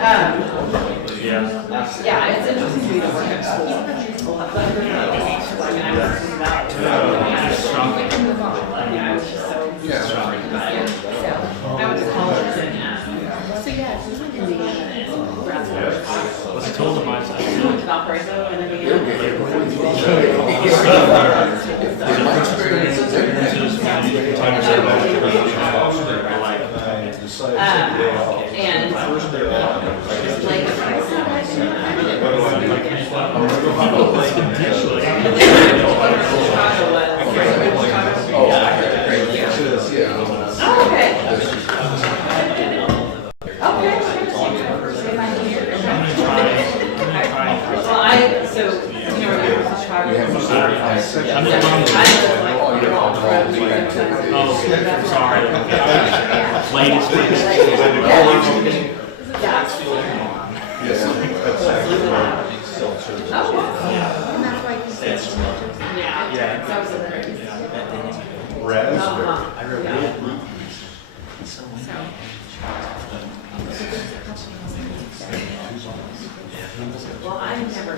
Yeah, it's interesting to me to work at school. I was just so struck by it. So I went to college and so yeah, so in Indiana and grad school. Was told of my side. I went to Valparaiso in Indiana. And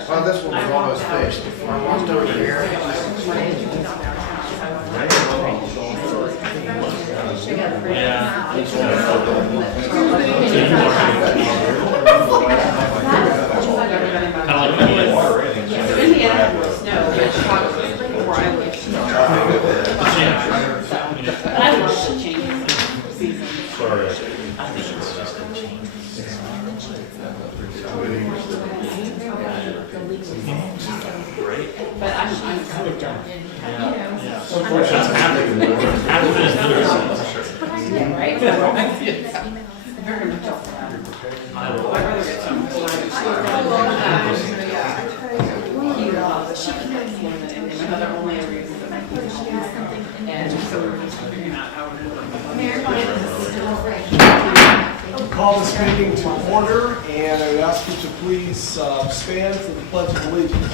Oh, this one was almost fixed. I walked over here. So Indiana was snow, but Chicago was before I was. But I love the change season. Sorry. I think it's just a change. Great. But I'm kind of done. Right? Very much up for that. My brother gets some. And my mother only ever uses it. And so we're just figuring out how we're Call this meeting to order, and I would ask you to please stand for the Pledge of Allegiance.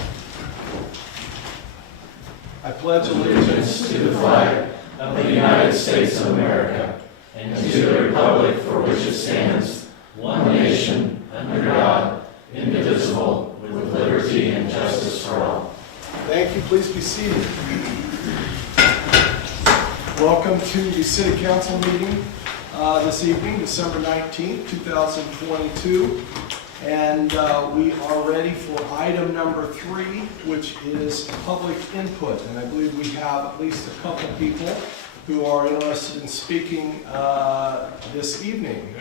I pledge allegiance to the flag of the United States of America and to the republic for which it stands, one nation, under God, indivisible, with liberty and justice for all. Thank you. Please be seated. Welcome to the City Council meeting this evening, December 19th, 2022. And we are ready for item number 3, which is public input. And I believe we have at least a couple people who are interested in speaking this evening.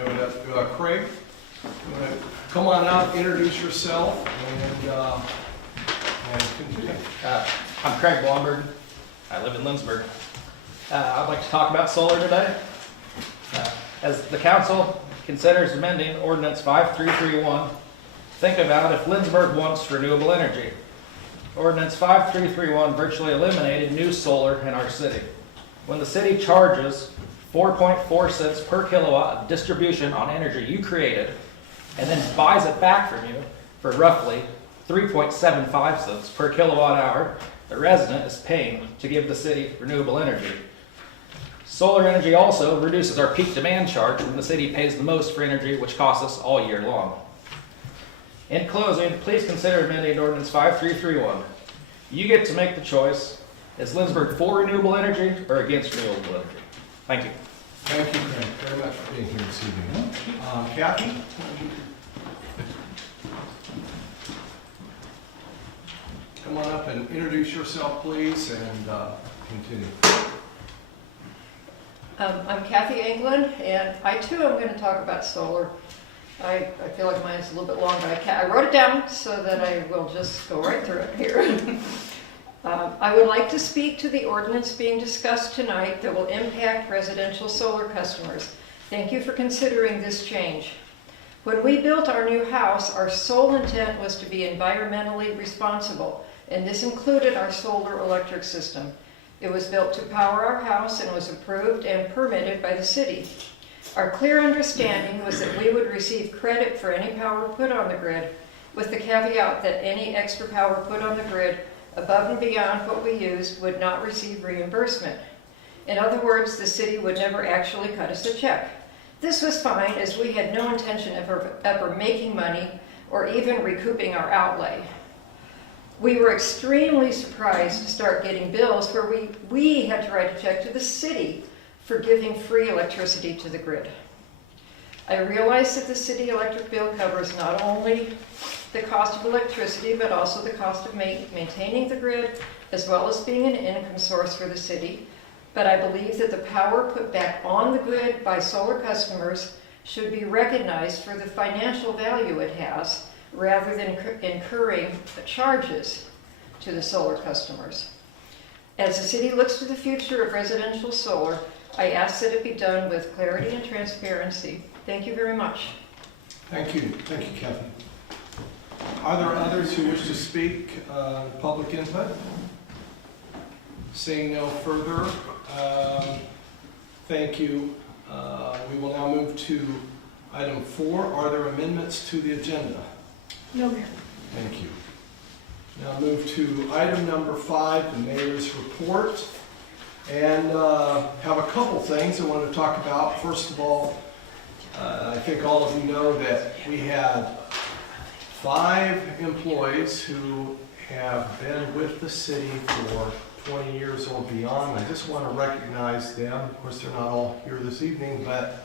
Craig, come on out, introduce yourself, and continue. I'm Craig Blomberg. I live in Lindsborg. I'd like to talk about solar today. As the council considers amending Ordinance 5331, think about if Lindsborg wants renewable energy. Ordinance 5331 virtually eliminated new solar in our city. When the city charges 4.4 cents per kilowatt of distribution on energy you created and then buys it back from you for roughly 3.75 cents per kilowatt hour, the resident is paying to give the city renewable energy. Solar energy also reduces our peak demand charge when the city pays the most for energy, which costs us all year long. In closing, please consider amending Ordinance 5331. You get to make the choice. Is Lindsborg for renewable energy or against renewable energy? Thank you. Thank you, Craig, very much for being here this evening. Kathy? Come on up and introduce yourself, please, and continue. I'm Kathy England, and I too am going to talk about solar. I feel like mine is a little bit long, but I wrote it down so that I will just go right through it here. I would like to speak to the ordinance being discussed tonight that will impact residential solar customers. Thank you for considering this change. When we built our new house, our sole intent was to be environmentally responsible, and this included our solar electric system. It was built to power our house and was approved and permitted by the city. Our clear understanding was that we would receive credit for any power put on the grid, with the caveat that any extra power put on the grid above and beyond what we used would not receive reimbursement. In other words, the city would never actually cut us a check. This was fine, as we had no intention of ever making money or even recouping our outlay. We were extremely surprised to start getting bills where we had to write a check to the city for giving free electricity to the grid. I realize that the city electric bill covers not only the cost of electricity, but also the cost of maintaining the grid, as well as being an income source for the city. But I believe that the power put back on the grid by solar customers should be recognized for the financial value it has, rather than incurring charges to the solar customers. As the city looks to the future of residential solar, I ask that it be done with clarity and transparency. Thank you very much. Thank you, Kathy. Are there others who wish to speak, public input? Seeing no further, thank you. We will now move to item 4. Are there amendments to the agenda? No, Mayor. Thank you. Now move to item number 5, the mayor's report. And have a couple things I want to talk about. First of all, I think all of you know that we had 5 employees who have been with the city for 20 years or beyond. I just want to recognize them. Of course, they're not all here this evening, but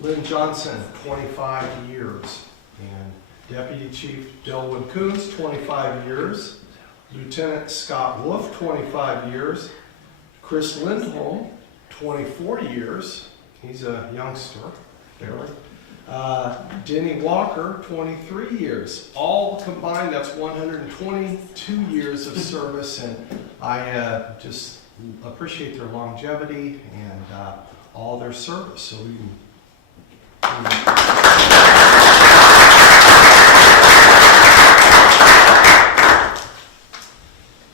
Lynn Johnson, 25 years. And Deputy Chief Delwood Coons, 25 years. Lieutenant Scott Wolf, 25 years. Chris Lindholm, 24 years. He's a youngster, barely. Denny Walker, 23 years. All combined, that's 122 years of service, and I just appreciate their longevity and all their service. So we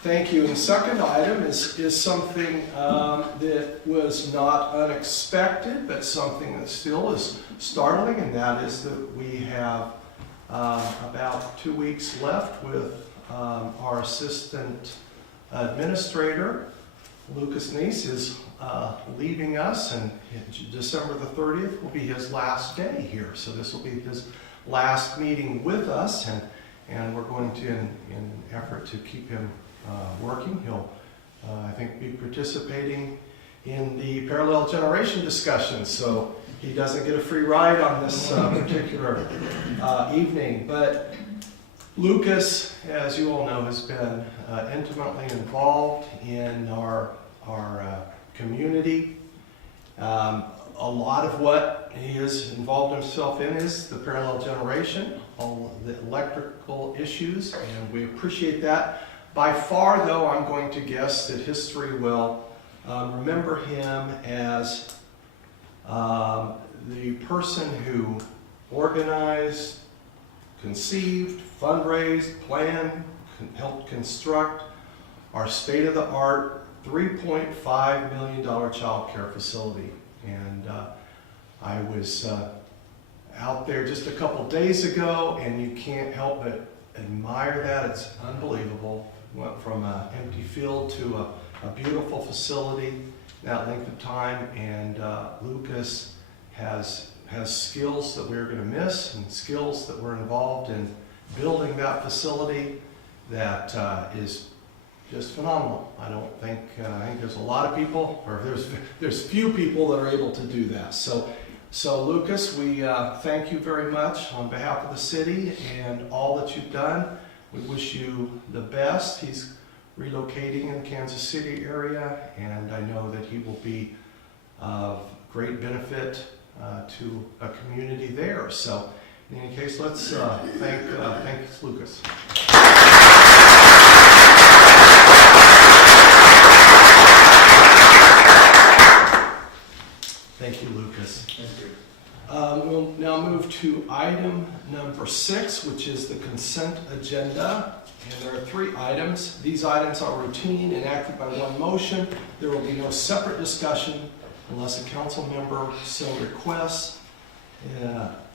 Thank you. And the second item is something that was not unexpected, but something that still is startling, and that is that we have about 2 weeks left with our assistant administrator. Lucas Neese is leaving us, and December the 30th will be his last day here. So this will be his last meeting with us, and we're going to, in an effort to keep him working, he'll, I think, be participating in the parallel generation discussion, so he doesn't get a free ride on this particular evening. But Lucas, as you all know, has been intimately involved in our community. A lot of what he has involved himself in is the parallel generation, all the electrical issues, and we appreciate that. By far, though, I'm going to guess that history will remember him as the person who organized, conceived, fundraised, planned, helped construct our state-of-the-art $3.5 million child care facility. And I was out there just a couple days ago, and you can't help but admire that. It's unbelievable. Went from an empty field to a beautiful facility in that length of time, and Lucas has skills that we're going to miss, and skills that were involved in building that facility that is just phenomenal. I think there's a lot of people, or there's few people that are able to do that. So Lucas, we thank you very much on behalf of the city and all that you've done. We wish you the best. He's relocating in the Kansas City area, and I know that he will be of great benefit to a community there. So in any case, let's thank Lucas. Thank you, Lucas. We'll now move to item number 6, which is the consent agenda. And there are 3 items. These items are routine and acted by one motion. There will be no separate discussion unless a council member so requests.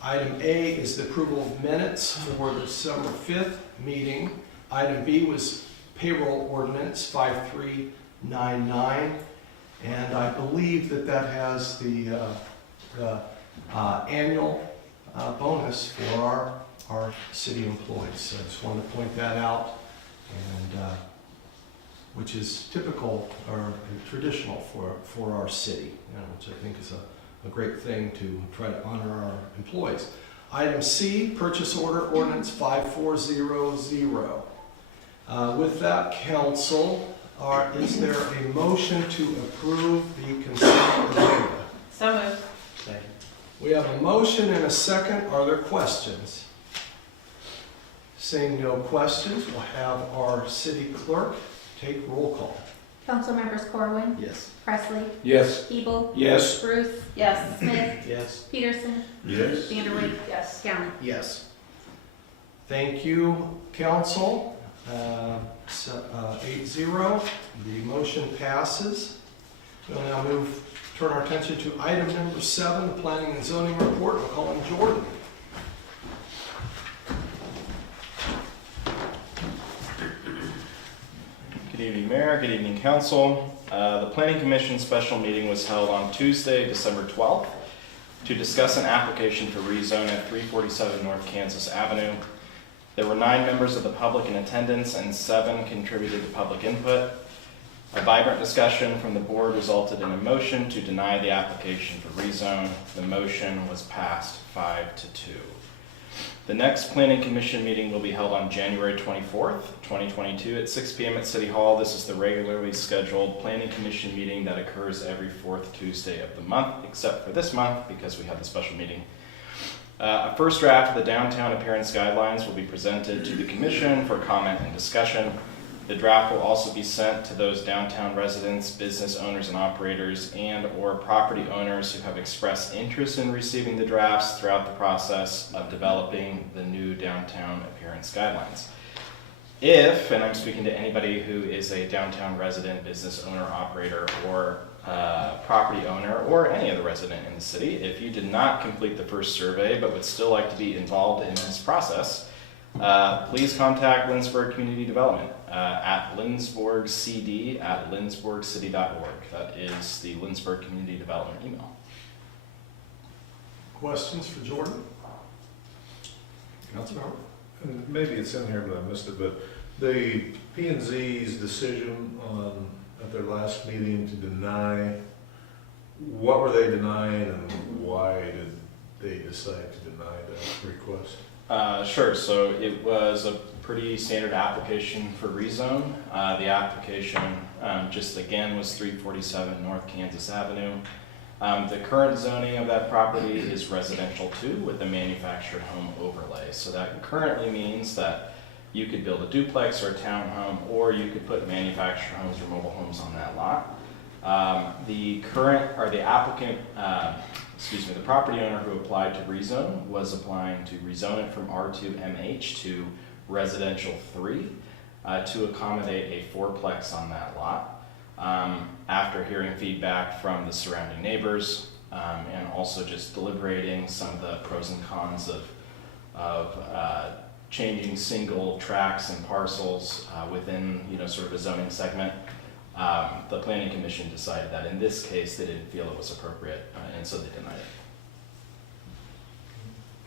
Item A is the approval of minutes for the December 5th meeting. Item B was payroll ordinance 5399. And I believe that has the the annual bonus for our city employees. So I just wanted to point that out, and which is typical or traditional for our city, which I think is a great thing to try to honor our employees. Item C, purchase order ordinance 5400. With that, council, is there a motion to approve the consent agenda? So moved. Second. We have a motion and a second. Are there questions? Seeing no questions, we'll have our city clerk take roll call. Council members Corwin, Yes. Presley, Yes. Ebel, Yes. Bruce, Yes. Smith, Yes. Peterson, Yes. Vanderway, Yes. Galvin. Yes. Thank you, council. 8-0, the motion passes. We'll now turn our attention to item number 7, the planning and zoning report. We'll call in Jordan. Good evening, Mayor. Good evening, Council. The Planning Commission special meeting was held on Tuesday, December 12th, to discuss an application for rezone at 347 North Kansas Avenue. There were 9 members of the public in attendance and 7 contributed to public input. A vibrant discussion from the board resulted in a motion to deny the application for rezone. The motion was passed 5-2. The next Planning Commission meeting will be held on January 24th, 2022 at 6 p.m. at City Hall. This is the regularly scheduled Planning Commission meeting that occurs every 4th Tuesday of the month, except for this month because we have the special meeting. A first draft of the downtown appearance guidelines will be presented to the Commission for comment and discussion. The draft will also be sent to those downtown residents, business owners and operators, and/or property owners who have expressed interest in receiving the drafts throughout the process of developing the new downtown appearance guidelines. If, and I'm speaking to anybody who is a downtown resident, business owner, operator, or property owner, or any other resident in the city, if you did not complete the first survey but would still like to be involved in this process, please contact Lindsborg Community Development at lindsborgcd@lindsborgcity.org. That is the Lindsborg Community Development email. Questions for Jordan? Councilmember? And maybe it's in here, but I missed it, but the P&Z's decision on, at their last meeting to deny, what were they denying and why did they decide to deny that request? Sure, so it was a pretty standard application for rezone. The application just again was 347 North Kansas Avenue. The current zoning of that property is residential 2 with a manufactured home overlay. So that currently means that you could build a duplex or a townhome, or you could put manufactured homes or mobile homes on that lot. The property owner who applied to rezone was applying to rezone it from R2 MH to residential 3 to accommodate a 4-plex on that lot. After hearing feedback from the surrounding neighbors and also just deliberating some of the pros and cons of changing single tracts and parcels within sort of a zoning segment, the Planning Commission decided that in this case they didn't feel it was appropriate, and so they denied it.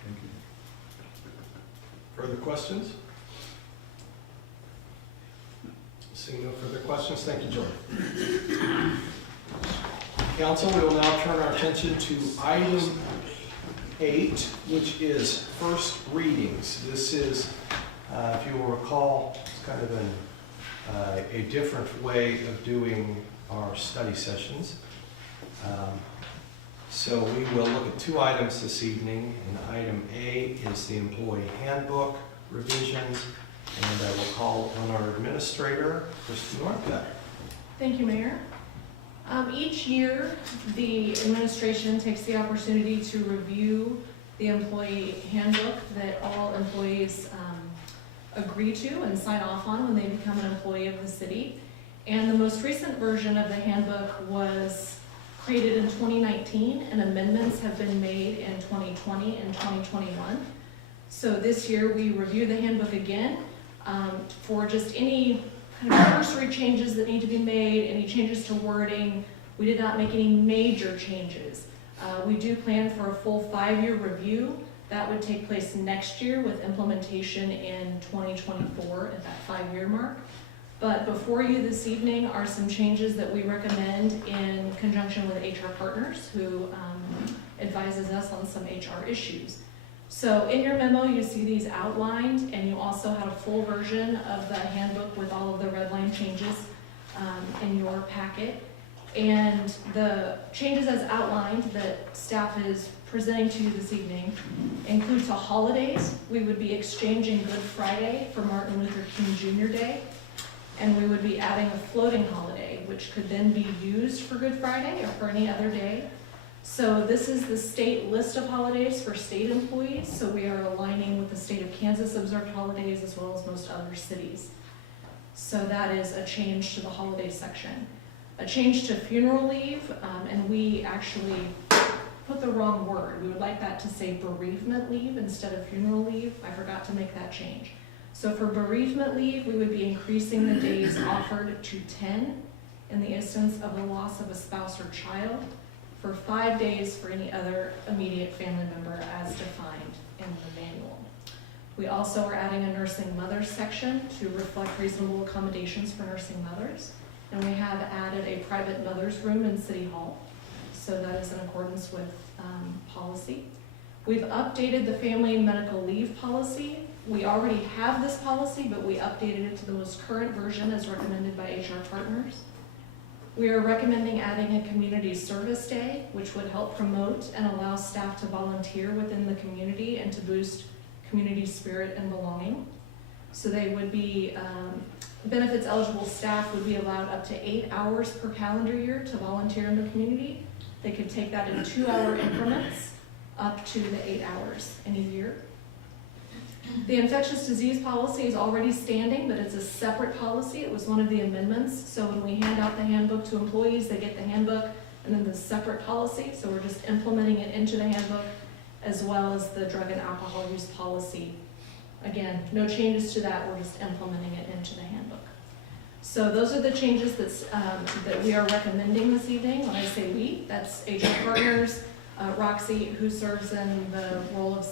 Thank you. Further questions? Seeing no further questions, thank you, Jordan. Council, we will now turn our attention to item 8, which is first readings. This is, if you will recall, it's kind of a different way of doing our study sessions. So we will look at 2 items this evening, and item A is the employee handbook revisions, and I will call on our administrator, Kristen Northcutt. Thank you, Mayor. Each year, the administration takes the opportunity to review the employee handbook that all employees agree to and sign off on when they become an employee of the city. And the most recent version of the handbook was created in 2019, and amendments have been made in 2020 and 2021. So this year, we review the handbook again for just any kind of cursory changes that need to be made, any changes to wording. We did not make any major changes. We do plan for a full 5-year review. That would take place next year with implementation in 2024 at that 5-year mark. But before you this evening are some changes that we recommend in conjunction with HR Partners, who advises us on some HR issues. So in your memo, you see these outlined, and you also had a full version of the handbook with all of the red line changes in your packet. And the changes as outlined that staff is presenting to you this evening includes the holidays. We would be exchanging Good Friday for Martin Luther King Jr. Day. And we would be adding a floating holiday, which could then be used for Good Friday or for any other day. So this is the state list of holidays for state employees. So we are aligning with the state of Kansas observed holidays as well as most other cities. So that is a change to the holiday section. A change to funeral leave, and we actually put the wrong word. We would like that to say bereavement leave instead of funeral leave. I forgot to make that change. So for bereavement leave, we would be increasing the days offered to 10 in the instance of the loss of a spouse or child, for 5 days for any other immediate family member as defined in the manual. We also are adding a nursing mothers section to reflect reasonable accommodations for nursing mothers. And we have added a private mother's room in City Hall. So that is in accordance with policy. We've updated the family and medical leave policy. We already have this policy, but we updated it to the most current version as recommended by HR Partners. We are recommending adding a community service day, which would help promote and allow staff to volunteer within the community and to boost community spirit and belonging. So they would be, benefits eligible staff would be allowed up to 8 hours per calendar year to volunteer in the community. They could take that in 2-hour increments up to the 8 hours in a year. The infectious disease policy is already standing, but it's a separate policy. It was one of the amendments. So when we hand out the handbook to employees, they get the handbook and then the separate policy. So we're just implementing it into the handbook, as well as the drug and alcohol use policy. Again, no changes to that. We're just implementing it into the handbook. So those are the changes that we are recommending this evening. When I say we, that's HR Partners, Roxy, who serves in the role of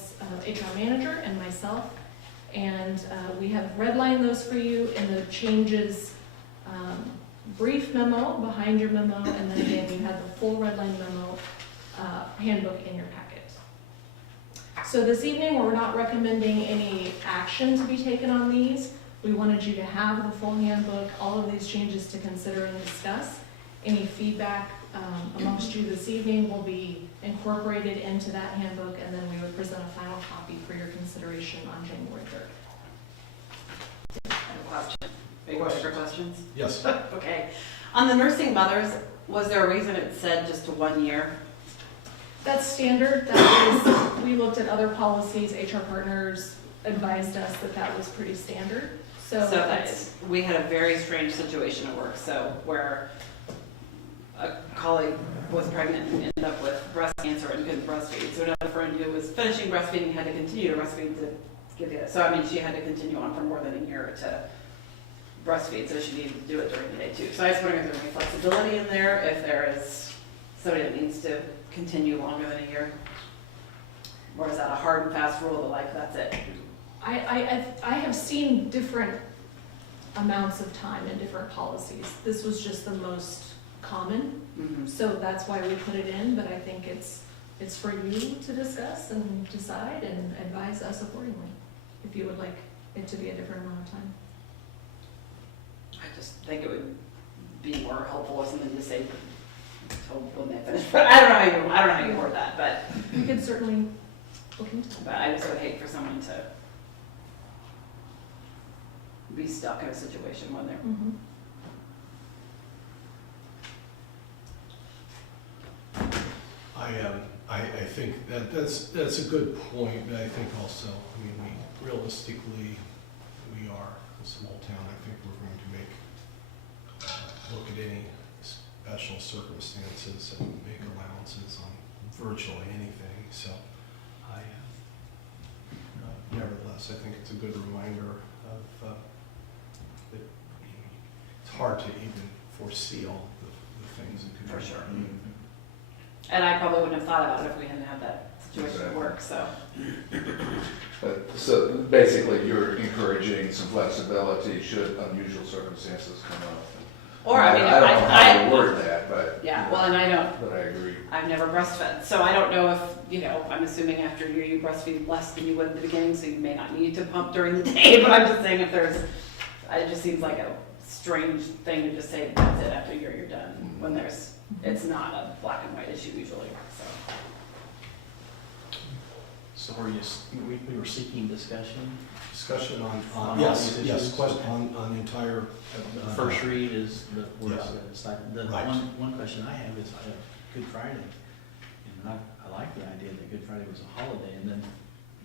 HR manager, and myself. And we have redlined those for you in the changes brief memo behind your memo, and then again, you have the full redline memo handbook in your packet. So this evening, we're not recommending any action to be taken on these. We wanted you to have the full handbook, all of these changes to consider and discuss. Any feedback amongst you this evening will be incorporated into that handbook, and then we would present a final copy for your consideration on January 3rd. I have a question. Big picture questions? Yes. Okay. On the nursing mothers, was there a reason it said just 1 year? That's standard. That is, we looked at other policies. HR Partners advised us that that was pretty standard. So that's, we had a very strange situation at work. So where a colleague was pregnant and ended up with breast cancer and couldn't breastfeed. So another friend who was finishing breastfeeding had to continue to breastfeed to give it. So I mean, she had to continue on for more than a year to breastfeed. So she needed to do it during the day too. So I was wondering if there's any flexibility in there, if there is somebody that needs to continue longer than a year, or is that a hard and fast rule that like that's it? I have seen different amounts of time in different policies. This was just the most common, so that's why we put it in. But I think it's for you to discuss and decide and advise us accordingly if you would like it to be a different amount of time. I just think it would be more helpful if something to say until when they finish. But I don't know how you word that, but We could certainly look into it. but I just would hate for someone to be stuck in a situation when they're I think that's a good point, but I think also, I mean, we realistically, we are a small town. I think we're going to make, look at any special circumstances and make allowances on virtually anything. So nevertheless, I think it's a good reminder of that it's hard to even foresee all the things that could For sure. And I probably wouldn't have thought about it if we hadn't had that situation at work, so. But, so basically, you're encouraging some flexibility should unusual circumstances come up. Or, I mean, I don't know how to word that, but. Yeah, well, and I don't, But I agree. I've never breastfed, so I don't know if, I'm assuming after a year you breastfeed less than you would at the beginning, so you may not need to pump during the day, but I'm just saying if there's, it just seems like a strange thing to just say that's it, after a year you're done, when it's not a black and white issue usually, so. So we were seeking discussion. Discussion On on, all yes, these yes, issues? question on the entire. The first read is the, the Right. one question I have is Good Friday. And I like the idea that Good Friday was a holiday, and then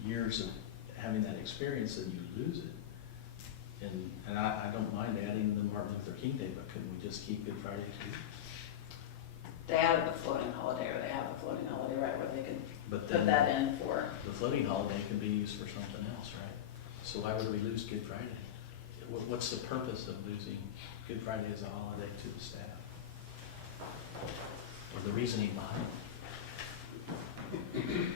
years of having that experience, and you lose it. And I don't mind adding the Martin Luther King Day, but couldn't we just keep Good Friday too? They added the floating holiday, or they have the floating holiday, right, where they can But put then that in for. the floating holiday can be used for something else, right? So why would we lose Good Friday? What's the purpose of losing Good Friday as a holiday to the staff? Or the reasoning behind it?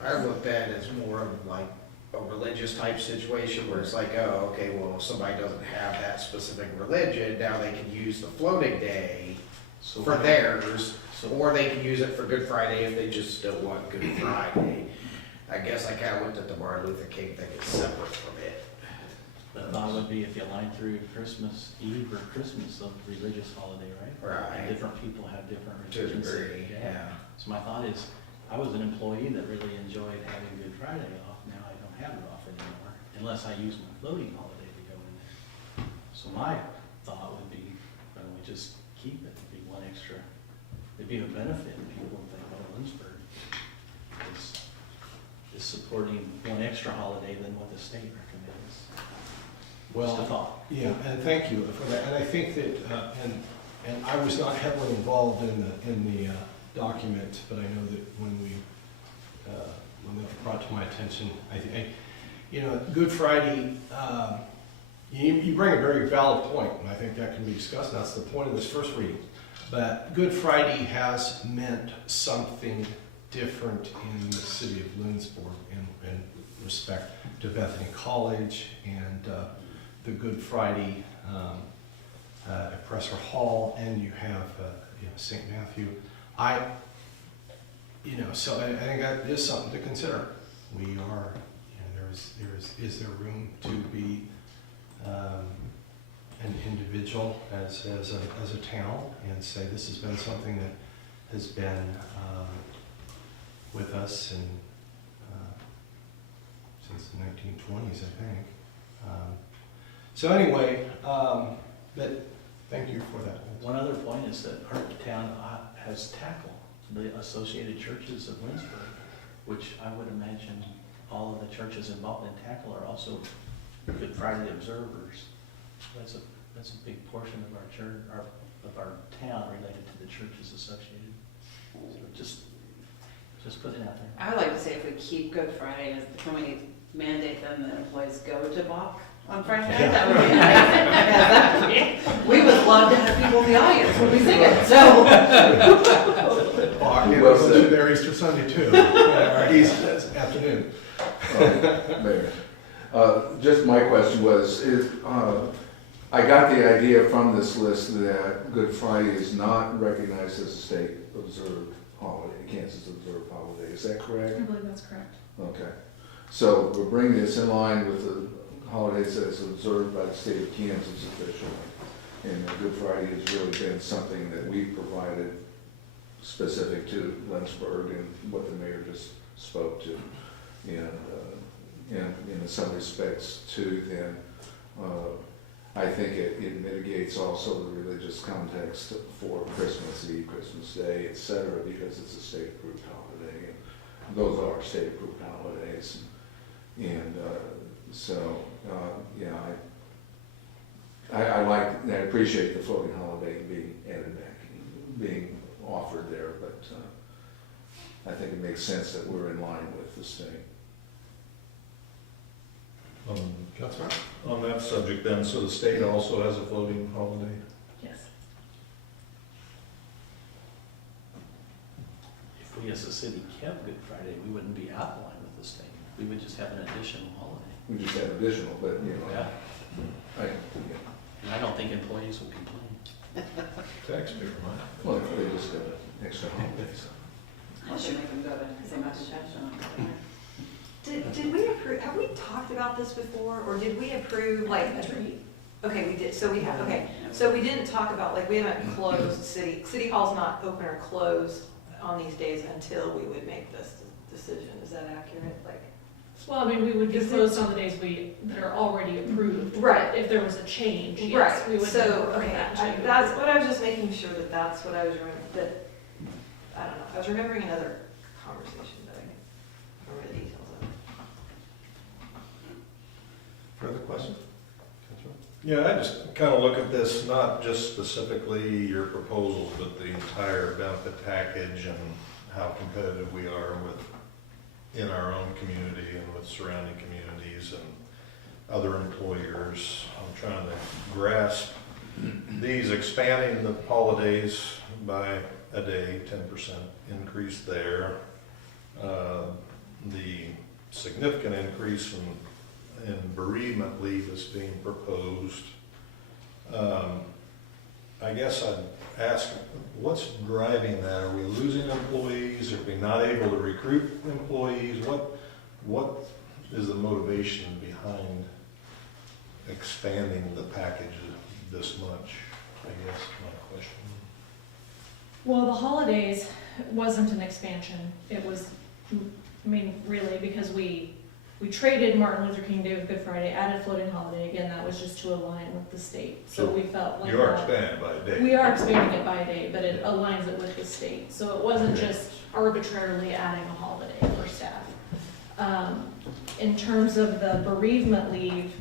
I looked at it as more of like a religious type situation where it's like, oh, okay, well, if somebody doesn't have that specific religion, now they can use the floating day So for why- theirs, So or they can use it for Good Friday if they just still want Good Friday. I guess I kind of looked at the Martin Luther King thing as separate from it. the thought would be if you line through Christmas Eve or Christmas, a religious holiday, right? Right. And different people have different To a religions. degree, yeah. So my thought is, I was an employee that really enjoyed having Good Friday off. Now I don't have it off anymore, unless I use my floating holiday to go in there. So my thought would be, why don't we just keep it? It'd be one extra, it'd be a benefit. People would think, oh, Lindsborg is supporting one extra holiday than what the state recommends. Just a thought. Yeah, and thank you for that. And I think that, and I was not heavily involved in the document, but I know that when that was brought to my attention, Good Friday, you bring a very valid point, and I think that can be discussed. That's the point of this first reading. But Good Friday has meant something different in the city of Lindsborg in respect to Bethany College and the Good Friday at Presser Hall, and you have St. Matthew. So I think that is something to consider. We are, is there room to be an individual as a town and say this has been something that has been with us since the 1920s, I think. So anyway, but thank you for that. One other point is that our town has tackle, the Associated Churches of Lindsborg, which I would imagine all of the churches involved in tackle are also Good Friday observers. That's a big portion of our church, of our town related to the churches associated. So just putting it out there. I would like to say if we keep Good Friday, can we mandate then that employees go to Bach on Friday night? Yeah. That would be amazing. Because that would be, we would love to have people in the audience when we sing it, so. Bach, well, do their Easter Sunday too, or Easter afternoon. Mayor, just my question was, I got the idea from this list that Good Friday is not recognized as a state observed holiday, Kansas observed holiday. Is that correct? I believe that's correct. Okay. So we're bringing this in line with the holidays that's observed by the state of Kansas officially. And Good Friday has really been something that we've provided specific to Lindsborg and what the mayor just spoke to. And in some respects too, then I think it mitigates also the religious context for Christmas Eve, Christmas Day, et cetera, because it's a state-approved holiday. And those are state-approved holidays. And I like, and I appreciate the floating holiday being added back, being offered there, but I think it makes sense that we're in line with the state. Councilor? On that subject then, so the state also has a floating holiday? Yes. if we as a city kept Good Friday, we wouldn't be out of line with the state. We would just have an additional holiday. We just have additional, but, you know. Yeah. I- And I don't think employees would complain. Taxpayer money. Well, they just got an extra holiday, so. I should make them go to St. Matthew's Church. Did we approve, have we talked about this before, or did we approve, like, okay, we did, so we have, okay. So we didn't talk about, like, we haven't closed city hall's not open or closed on these days until we would make this decision, is that accurate? Like, Well, I mean, we would be Is it- closed on the days that are already approved. Right. If there was a change, yes, right, we would. so, bring okay, that to you. that's what I was just making sure that's what I was remembering, that, I don't know, I was remembering another conversation, but I can't remember the details of it. Further questions? Yeah, I just kind of look at this, not just specifically your proposal, but the entire benefit package and how competitive we are in our own community and with surrounding communities and other employers. I'm trying to grasp these, expanding the holidays by a day, 10% increase there. The significant increase in bereavement leave that's being proposed. I guess I'd ask, what's driving that? Are we losing employees? Are we not able to recruit employees? What is the motivation behind expanding the package this much? I guess my question. Well, the holidays wasn't an expansion. It was, I mean, really, because we traded Martin Luther King Day with Good Friday, added floating holiday. Again, that was just to align with the state. So we felt like You are that- expanding by a day. We are expanding it by a day, but it aligns it with the state. So it wasn't Okay. just arbitrarily adding a holiday for staff. In terms of the bereavement leave,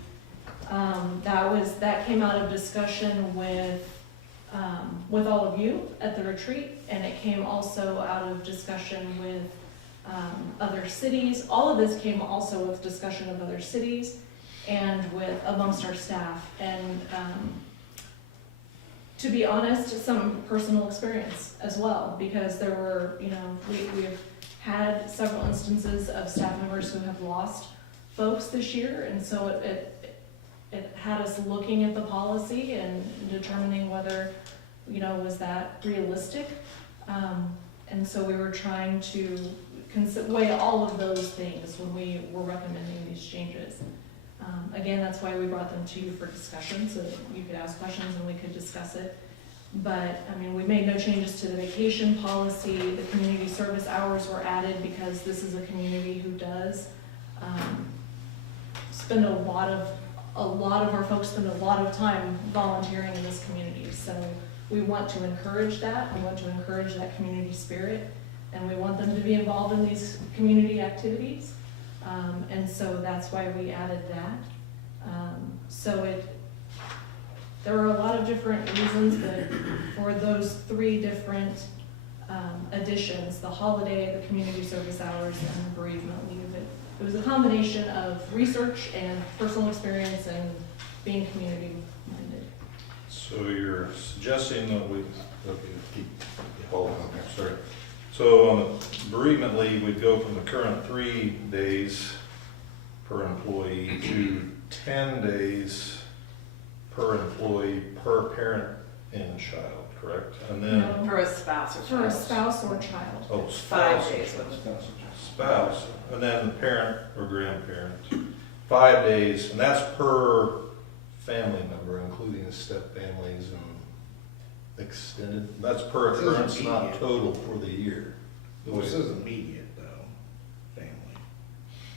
that came out of discussion with all of you at the retreat, and it came also out of discussion with other cities. All of this came also with discussion of other cities and with amongst our staff. And to be honest, some personal experience as well, because there were, we have had several instances of staff members who have lost folks this year, and so it had us looking at the policy and determining whether, was that realistic? And so we were trying to weigh all of those things when we were recommending these changes. Again, that's why we brought them to you for discussion, so that you could ask questions and we could discuss it. But, I mean, we made no changes to the vacation policy. The community service hours were added because this is a community who does spend a lot of our folks spend a lot of time volunteering in this community. So we want to encourage that. We want to encourage that community spirit, and we want them to be involved in these community activities. And so that's why we added that. There were a lot of different reasons, but for those three different additions, the holiday, the community service hours, and the bereavement leave, it was a combination of research and personal experience and being community-minded. So you're suggesting that sorry. So on the bereavement leave, we'd go from the current 3 days per employee to 10 days per employee per parent and child, correct? And then, No. For a spouse or For a child. spouse or child. oh, 5 spouse. days. Spouse, and then parent or grandparent, 5 days, and that's per family member, including step families and extended, that's per This is occurrence, not immediate. total for the year. The Well, way- this is immediate though, family,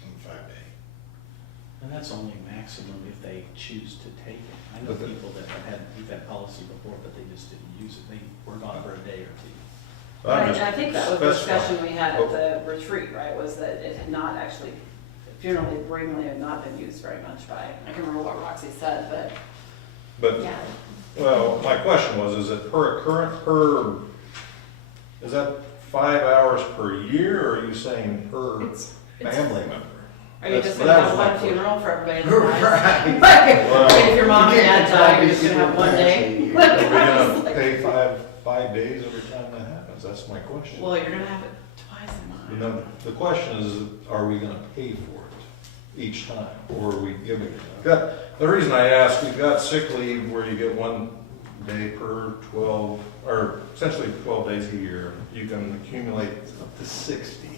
on 5 day. And that's only maximum if they choose to take it. I know But the- people that we've had policy before, but they just didn't use it. They were gone for a day or two. I'm Right, just and I think that was the specifying. discussion we had at the retreat, right, was that it had not actually, funeral leave bereavement leave had not been used very much by, I can't remember what Roxy said, but But, yeah. well, my question was, is it per occurrence is that 5 hours per year, or are you saying per It's family member? Are you just That gonna was have my one question. funeral for everybody in the lives? Right. Well, If your mom and You dad can't die, control you're just gonna have one day? these Are we I was gonna like, pay five days every time that happens? That's my question. Well, you're gonna have it You know, the question is, are we gonna pay for it each time, or are we giving, the reason I ask, we've got sick leave where you get 1 day per 12, or essentially 12 days a year. You can accumulate up to 60.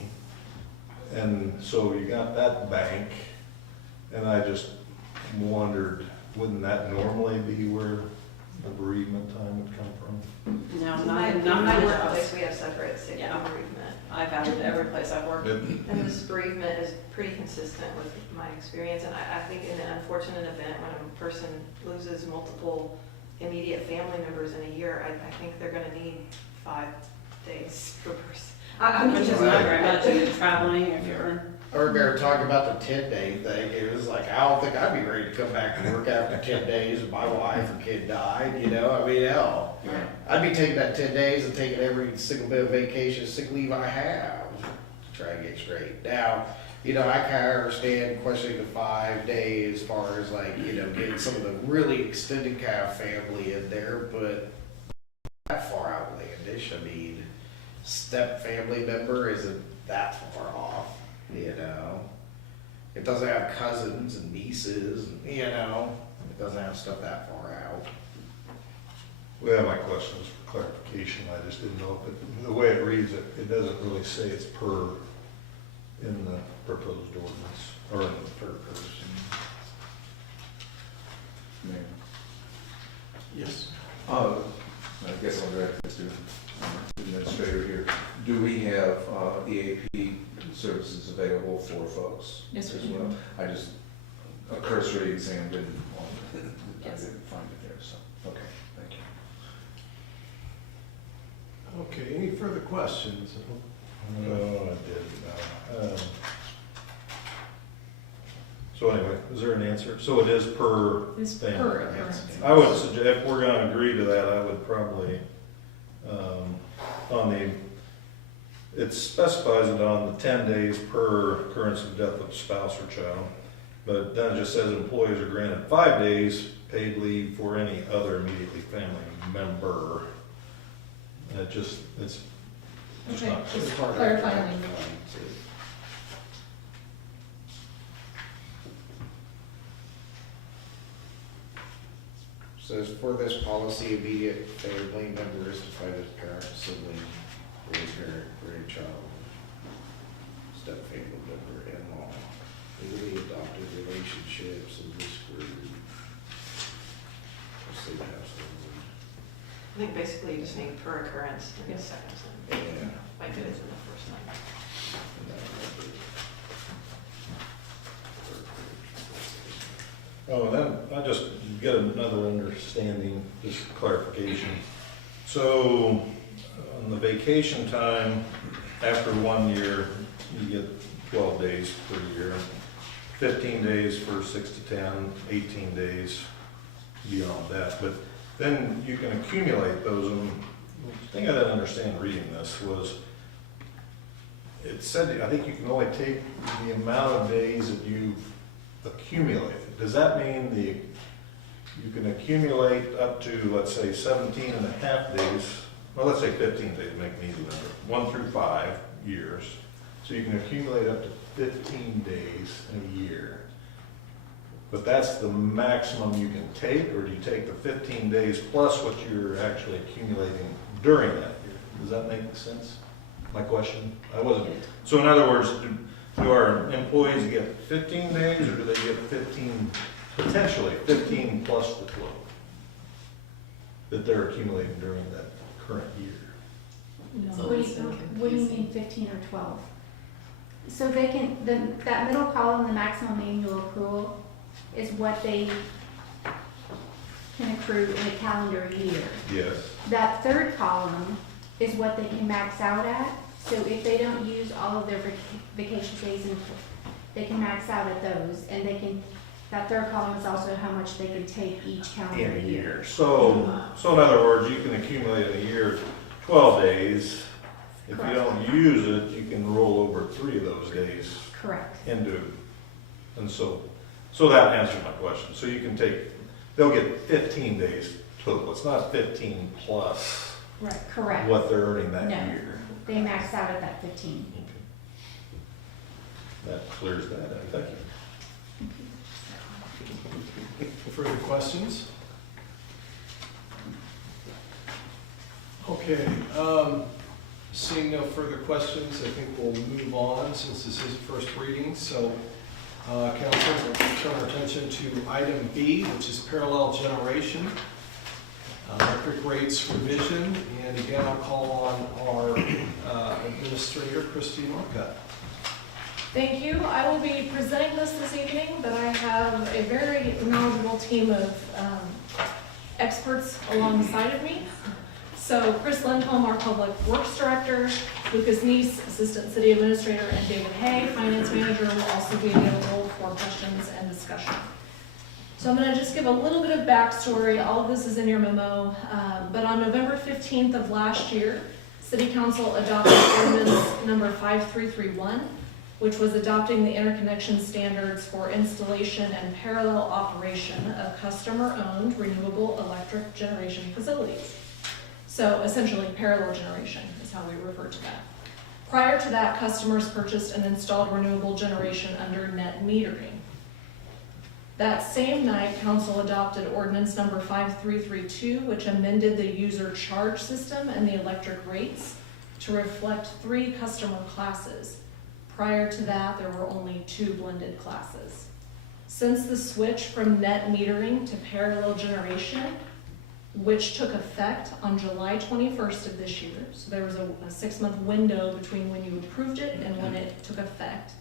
And so you got that bank, and I just wondered, wouldn't that normally be where the bereavement time would come from? No, In not in my my workplace, jobs. we have separate sick Yeah. and bereavement. I've had it every place I've worked. And this bereavement is pretty consistent with my experience, and I think in an unfortunate event, when a person loses multiple immediate family members in a year, I think they're gonna need 5 days per person. Which is not very much if you're traveling, if you're. I remember talking about the 10-day thing. It was like, I don't think I'd be ready to come back to work after 10 days if my wife or kid died, you know? I mean, hell, I'd be taking that 10 days and taking every single bit of vacation, sick leave I have to try and get straight. Now, you know, I kind of understand questioning the 5 days as far as like, you know, getting some of the really extended kind of family in there, but that far outlandish. I mean, step family member isn't that far off, you know? It doesn't have cousins and nieces, and, you know? It doesn't have stuff that far out. Well, my question was for clarification, I just didn't know if it, the way it reads, it doesn't really say it's per in the proposed ordinance, or in the per person. Mayor. Yes. I guess I'll direct this to the administrator here. Do we have EAP services available for folks? Yes, we as do. well? I just, a cursory exam didn't, I Yes. didn't find it there, so, okay, thank you. Okay, any further questions? No, I did. So anyway, is there an answer? So it is per It's thing? per occurrence. I would suggest, if we're gonna agree to that, I would probably, it specifies it on the 10 days per occurrence of death of spouse or child, but then it just says employees are granted 5 days paid leave for any other immediately family member. And it's just Okay, not. just clarifying language. Says for this policy, immediate family member is defined as parent, sibling, grandparent, grandchild, step family member, in-law, legally adopted relationships in this group. Let's see what else. I think basically you just need per occurrence in the second sentence, Yeah. like it is in the first line. Oh, then I just get another understanding, just clarification. So on the vacation time, after 1 year, you get 12 days per year, 15 days for 6 to 10, 18 days beyond that. But then you can accumulate those. And the thing I didn't understand reading this was, it said, I think you can only take the amount of days that you've accumulated. Does that mean you can accumulate up to, let's say, 17 and a half days, well, let's say 15 days, make an easy number, 1 through 5 years. So you can accumulate up to 15 days in a year. But that's the maximum you can take, or do you take the 15 days plus what you're actually accumulating during that year? Does that make sense? My question? I wasn't. So in other words, do our employees get 15 days, or do they get 15, potentially 15 plus the 12 that they're accumulating during that current year? What do you mean 15 or 12? So they can, that middle column, the maximum annual accrual, is what they can accrue in a calendar year. Yes. That third column is what they can max out at. So if they don't use all of their vacation days, they can max out at those, and they can, that third column is also how much they can take each calendar In a year. year. So in other words, you can accumulate in a year 12 days. If you Correct. don't use it, you can roll over 3 of those days Correct. into, and so that answers my question. So you can take, they'll get 15 days total. It's not 15 plus Correct. what they're earning that No. year. They max out at that 15. Okay. That clears that up. Thank you. Further questions? Okay, seeing no further questions, I think we'll move on since this is first reading. So, council, we'll turn our attention to item B, which is parallel generation, electric rates revision. And again, I'll call on our administrator, Christine Norcutt. Thank you. I will be presenting this evening, but I have a very knowledgeable team of experts alongside of me. So Chris Lindholm, our Public Works Director, Lucas Neese, Assistant City Administrator, and David Hay, Finance Manager, will also be available for questions and discussion. So I'm going to just give a little bit of backstory. All of this is in your memo, but on November 15th of last year, City Council adopted ordinance number 5331, which was adopting the interconnection standards for installation and parallel operation of customer-owned renewable electric generation facilities. So essentially, parallel generation is how we refer to that. Prior to that, customers purchased and installed renewable generation under net metering. That same night, Council adopted ordinance number 5332, which amended the user charge system and the electric rates to reflect 3 customer classes. Prior to that, there were only 2 blended classes. Since the switch from net metering to parallel generation, which took effect on July 21st of this year, so there was a 6-month window between when you approved it and when it took effect,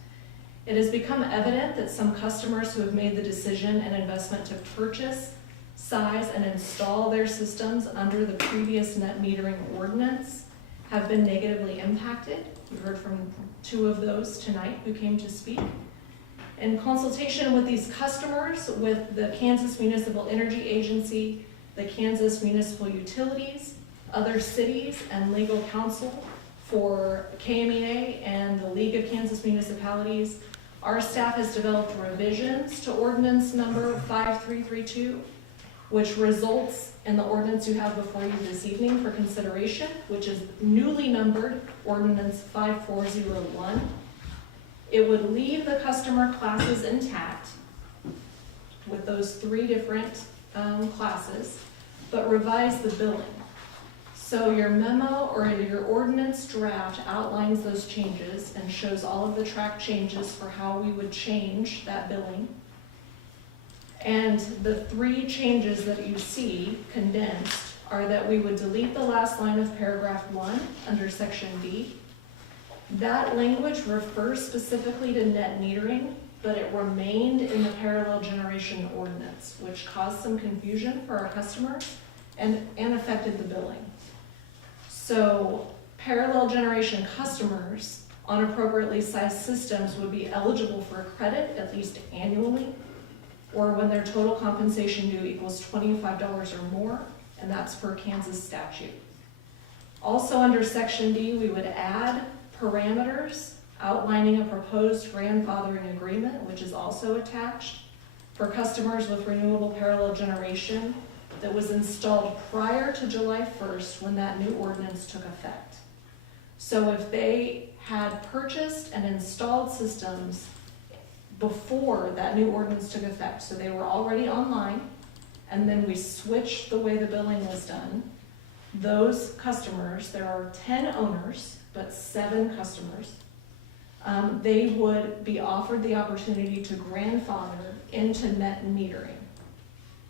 it has become evident that some customers who have made the decision and investment to purchase, size, and install their systems under the previous net metering ordinance have been negatively impacted. We heard from 2 of those tonight who came to speak. In consultation with these customers, with the Kansas Municipal Energy Agency, the Kansas Municipal Utilities, other cities, and legal counsel for KMEA and the League of Kansas Municipalities, our staff has developed revisions to ordinance number 5332, which results in the ordinance you have before you this evening for consideration, which is newly numbered ordinance 5401. It would leave the customer classes intact with those 3 different classes, but revise the billing. So your memo or your ordinance draft outlines those changes and shows all of the track changes for how we would change that billing. And the 3 changes that you see condensed are that we would delete the last line of paragraph 1 under section D. That language refers specifically to net metering, but it remained in the parallel generation ordinance, which caused some confusion for our customers and affected the billing. So parallel generation customers on appropriately sized systems would be eligible for a credit at least annually, or when their total compensation due equals $25 or more, and that's per Kansas statute. Also under section D, we would add parameters outlining a proposed grandfathering agreement, which is also attached, for customers with renewable parallel generation that was installed prior to July 1st when that new ordinance took effect. So if they had purchased and installed systems before that new ordinance took effect, so they were already online, and then we switched the way the billing was done, those customers, there are 10 owners, but 7 customers, they would be offered the opportunity to grandfather into net metering.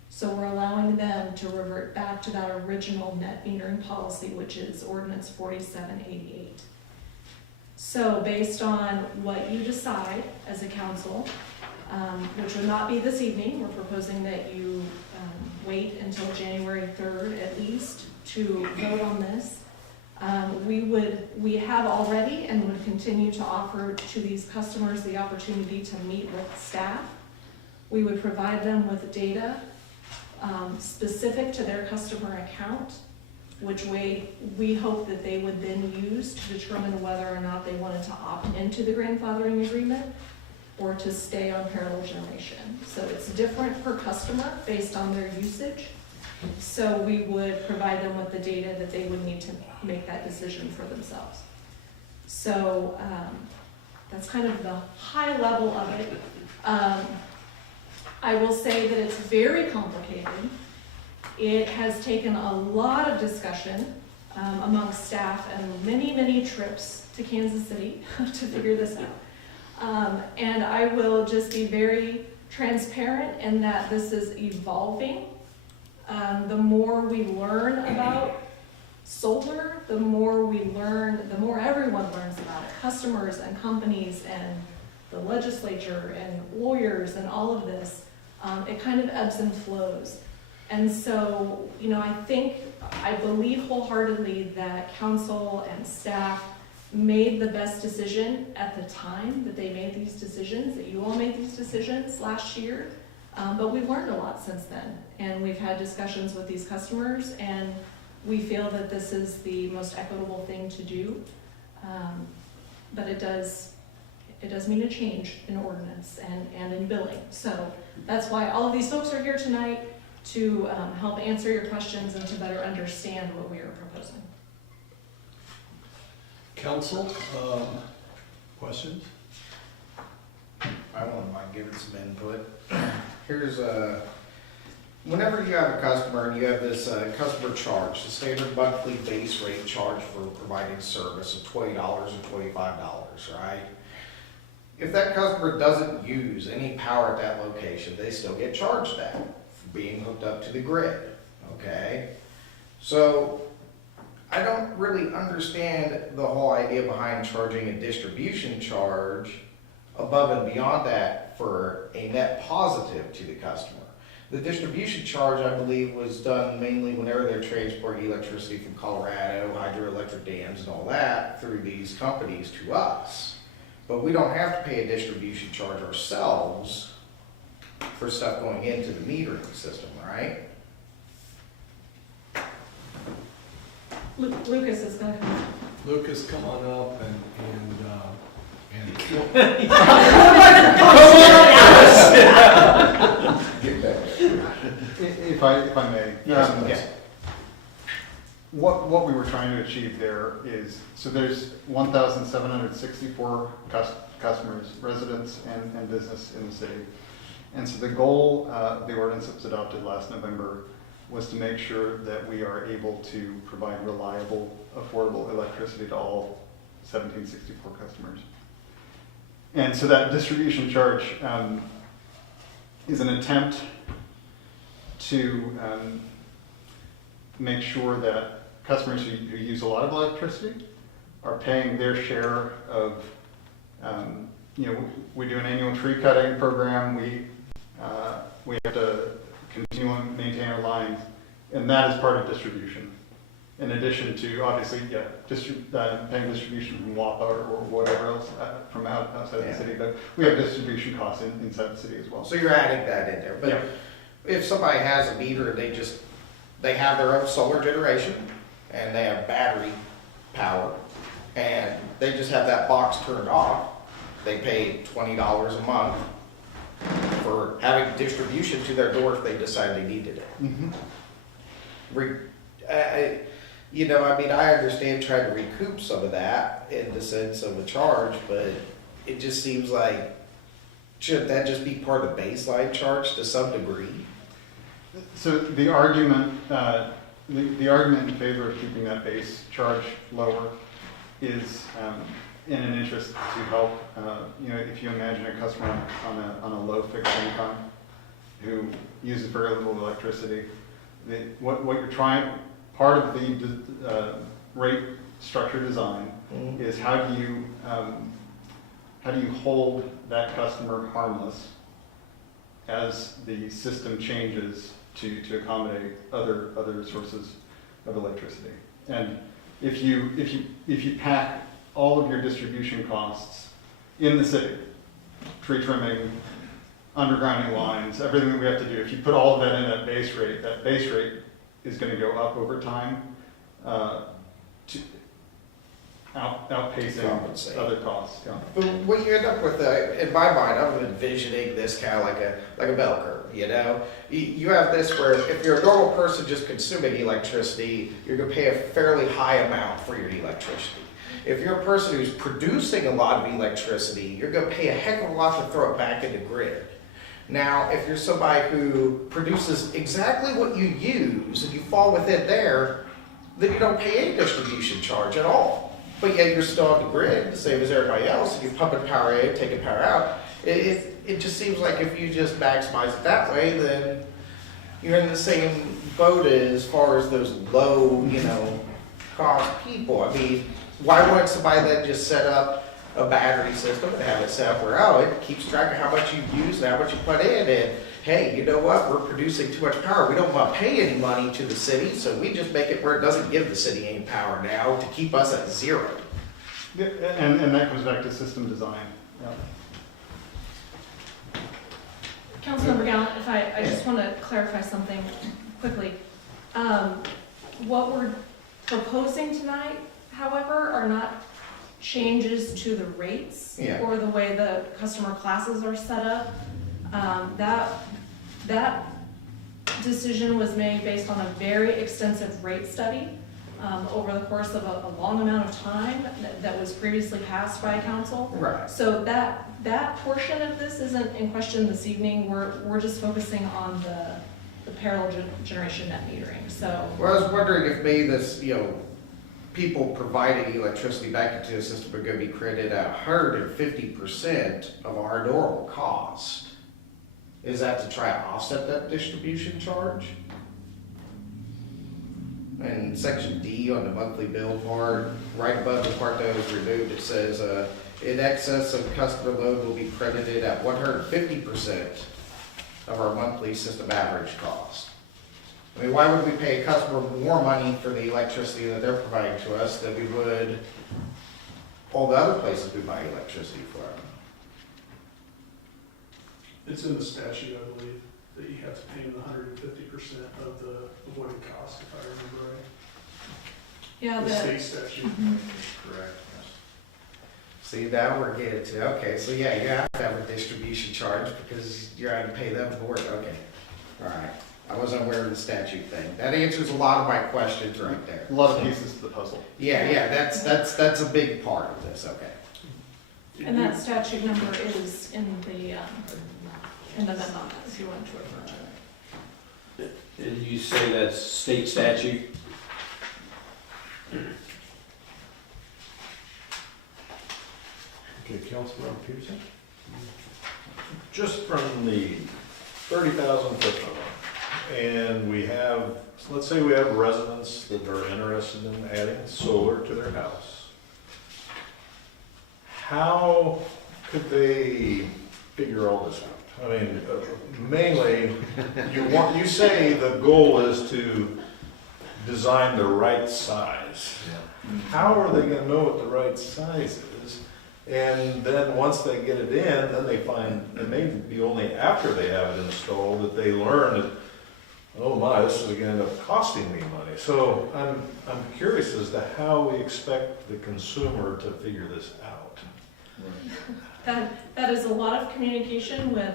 So we're allowing them to revert back to that original net metering policy, which is ordinance 4788. So based on what you decide as a council, which would not be this evening, we're proposing that you wait until January 3rd at least to vote on this. We have already and would continue to offer to these customers the opportunity to meet with staff. We would provide them with data specific to their customer account, which way we hope that they would then use to determine whether or not they wanted to opt into the grandfathering agreement or to stay on parallel generation. So it's different per customer based on their usage. So we would provide them with the data that they would need to make that decision for themselves. So That's kind of the high level of it. I will say that it's very complicated. It has taken a lot of discussion among staff and many, many trips to Kansas City to figure this out. And I will just be very transparent in that this is evolving. The more we learn about solar, the more we learn, the more everyone learns about it, customers and companies and the legislature and lawyers and all of this, it kind of ebbs and flows. And so, you know, I believe wholeheartedly that council and staff made the best decision at the time that they made these decisions, that you all made these decisions last year. But we've learned a lot since then, and we've had discussions with these customers, and we feel that this is the most equitable thing to do. But it does mean a change in ordinance and in billing. So that's why all of these folks are here tonight, to help answer your questions and to better understand what we are proposing. Council, questions? I wouldn't mind giving some input. Here's whenever you have a customer and you have this customer charge, the standard monthly base rate charge for providing service of $20 or $25, right? If that customer doesn't use any power at that location, they still get charged that for being hooked up to the grid, okay? So I don't really understand the whole idea behind charging a distribution charge above and beyond that for a net positive to the customer. The distribution charge, I believe, was done mainly whenever they're transporting electricity from Colorado, hydroelectric dams and all that through these companies to us. But we don't have to pay a distribution charge ourselves for stuff going into the metering system, right? Lucas is gonna come up. Lucas, come on up and Get back. If I may. Yes. What we were trying to achieve there is, so there's 1,764 customers, residents and business in the city. And so the goal of the ordinance that was adopted last November was to make sure that we are able to provide reliable, affordable electricity to all 1,764 customers. And so that distribution charge is an attempt to make sure that customers who use a lot of electricity are paying their share of, we do an annual tree cutting program, we have to continue and maintain our lines, and that is part of distribution. In addition to, obviously, paying distribution from WAPA or whatever else from outside the city, but we have distribution costs inside the city as well. So you're adding that in there. But if somebody has a meter and they have their own solar generation and they have battery power and they just have that box turned off, they pay $20 a month for having distribution to their door if they decide they needed it. Mm-hmm. I understand trying to recoup some of that in the sense of a charge, but it just seems like, shouldn't that just be part of the baseline charge to some degree? So the argument in favor of keeping that base charge lower is in an interest to help. If you imagine a customer on a low fixed income who uses very little electricity, what you're trying, part of the rate structure design is how do you hold that customer harmless as the system changes to accommodate other sources of electricity. And if you pack all of your distribution costs in the city, tree trimming, undergrounding lines, everything that we have to do, if you put all of that in that base rate is going to go up over time, outpacing other costs. Yeah. But what you end up with, in my mind, I'm envisioning this kind of like a bell curve, You have this where if you're a normal person just consuming electricity, you're going to pay a fairly high amount for your electricity. if you're a person who's producing a lot of electricity, you're gonna pay a heck of a lot to throw it back in the grid. Now, if you're somebody who produces exactly what you use and you fall within there, then you don't pay any distribution charge at all. But yet you're still on the grid, the same as everybody else, and you're pumping power in, taking power out. It just seems like if you just maximize it that way, then you're in the same boat as far as those low, cost people. I mean, why wouldn't somebody then just set up a battery system and have it set up where, it keeps track of how much you use and how much you put in, and hey, you know what, we're producing too much power. We don't want to pay any money to the city, so we just make it where it doesn't give the city any power now to keep us at zero. Yeah, and that comes back to system design. Councilmember Gallant, if I just want to clarify something quickly. What we're proposing tonight, however, are not changes to the rates or the way the customer classes are set up. That decision was made based on a very extensive rate study over the course of a long amount of time that was previously passed by council. Right. So that portion of this isn't in question this evening. We're just focusing on the parallel generation net metering. So. Well, I was wondering if maybe this, people providing electricity back into the system are going to be credited at 150% of our normal cost. Is that to try to offset that distribution charge? And section D on the monthly bill part, right above the part that was removed, it says, in excess of customer load will be credited at 150% of our monthly system average cost. I mean, why would we pay a customer more money for the electricity that they're providing to us than we would all the other places we buy electricity from? It's in the statute, I believe, that you have to pay them 150% of the avoided cost, if I remember right. Yeah, The state statute. Correct. See, now we're getting to, okay, so yeah, you have to have a distribution charge because you're having to pay them for it. Okay, all right. I wasn't aware of the statute thing. That answers a lot of my questions right there. A lot of pieces to the puzzle. Yeah, that's a big part of this, okay. And that statute number is in the memo, if you want to refer to it. Did you say that's state statute? Okay, Councilmember Peterson? Just from the 30,000 foot level, and we have, so let's say we have residents that are interested in adding solar to their house. How could they figure all this out? I mean, mainly, you say the goal is to design the right size. How are they gonna know what the right size is? And then once they get it in, then they find, it may be only after they have it installed that they learn that, oh my, this is gonna end up costing me money. So I'm curious as to how we expect the consumer to figure this out. That is a lot of communication with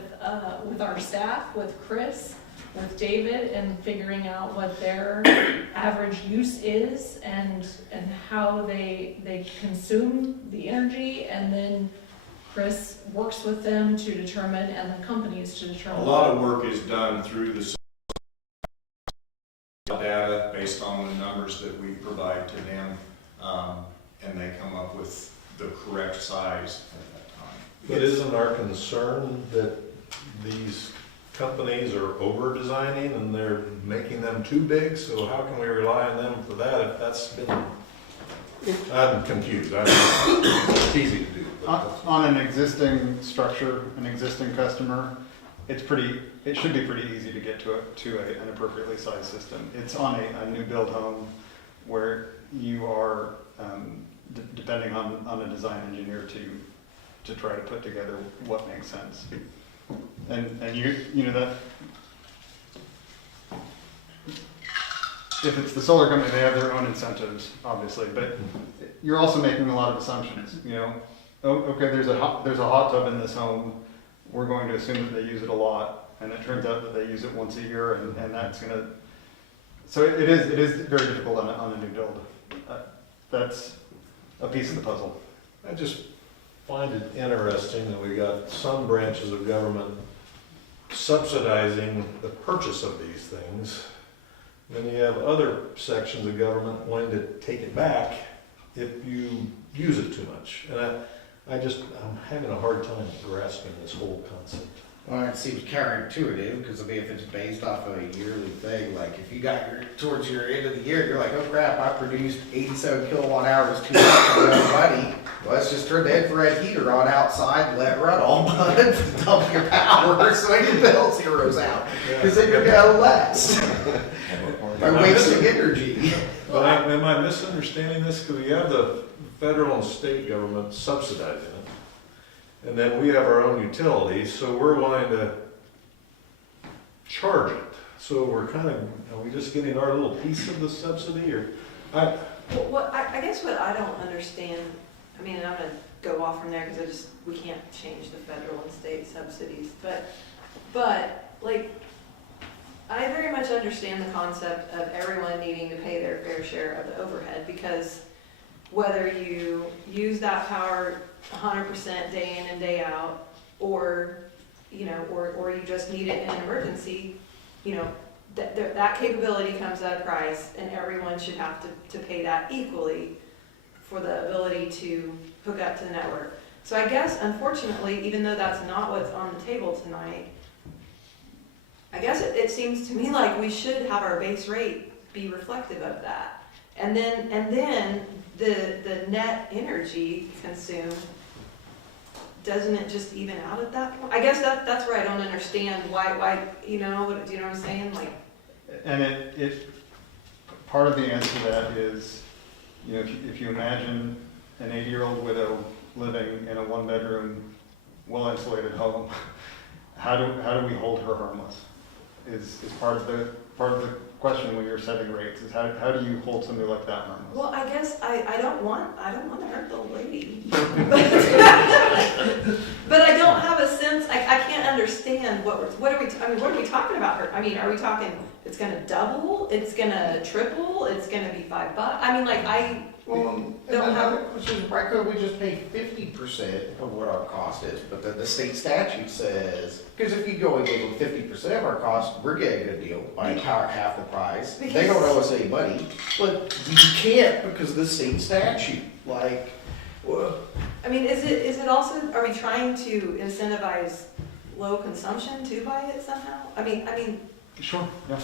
our staff, with Chris, with David, and figuring out what their average use is and how they consume the energy, and then Chris works with them to determine, and the companies to determine. A lot of work is done through the data based on the numbers that we provide to them, and they come up with the correct size at that time. But isn't our concern that these companies are over-designing and they're making them too big? So how can we rely on them for that if that's been, I'm confused. It's easy to do. On an existing structure, an existing customer, it should be pretty easy to get to an appropriately sized system. It's on a new build home where you are depending on a design engineer to try to put together what makes sense. And you know that if it's the solar company, they have their own incentives, obviously, but you're also making a lot of assumptions. Okay, there's a hot tub in this home. We're going to assume that they use it a lot, and it turns out that they use it once a year, and that's gonna. So it is very difficult on a new build. a piece of the puzzle. I just find it interesting that we got some branches of government subsidizing the purchase of these things. Then you have other sections of government wanting to take it back if you use it too much. And I'm having a hard time grasping this whole concept. Well, it seems counterintuitive, because I mean, if it's based off of a yearly thing, like if you got towards your end of the year, you're like, oh crap, I produced 87 kilowatt hours too much for money. Well, let's just turn the infrared heater on outside and let it run all month, dump your power so your bill zeroes out. Because then you're gonna last. By wasting energy. But am I misunderstanding this? Because we have the federal and state government subsidizing it. And then we have our own utilities, so we're wanting to charge it. So we're kind of, are we just getting our little piece of the subsidy, or? Well, I guess what I don't understand, I mean, and I'm gonna go off from there because we can't change the federal and state subsidies, but like, I very much understand the concept of everyone needing to pay their fair share of the overhead, because whether you use that power 100% day in and day out, or you just need it in an emergency, that capability comes at a price, and everyone should have to pay that equally for the ability to hook up to the network. So I guess, unfortunately, even though that's not what's on the table tonight, I guess it seems to me like we should have our base rate be reflective of that. And then the net energy consumed, doesn't it just even out at that point? I guess that's where I don't understand why do you know what I'm saying? Like, And it part of the answer to that is, if you imagine an 80-year-old widow living in a one-bedroom, well-insulated home, how do we hold her harmless? Is part of the question when you're setting rates, is how do you hold somebody like that harmless? well, I guess I don't want to hurt the old lady, but I don't have a sense. I can't understand what are we talking about her? I mean, are we talking it's going to double? It's going to triple? It's going to be $5? I mean, like don't have. Why couldn't we just pay 50% of what our cost is? But then the state statute says, because if you go and give them 50% of our cost, we're getting a good deal by half the price. They don't owe us any money, but you can't because of the state statute. Like, well, I mean, is it also? Are we trying to incentivize low consumption to buy it somehow? I mean. Sure. Yeah.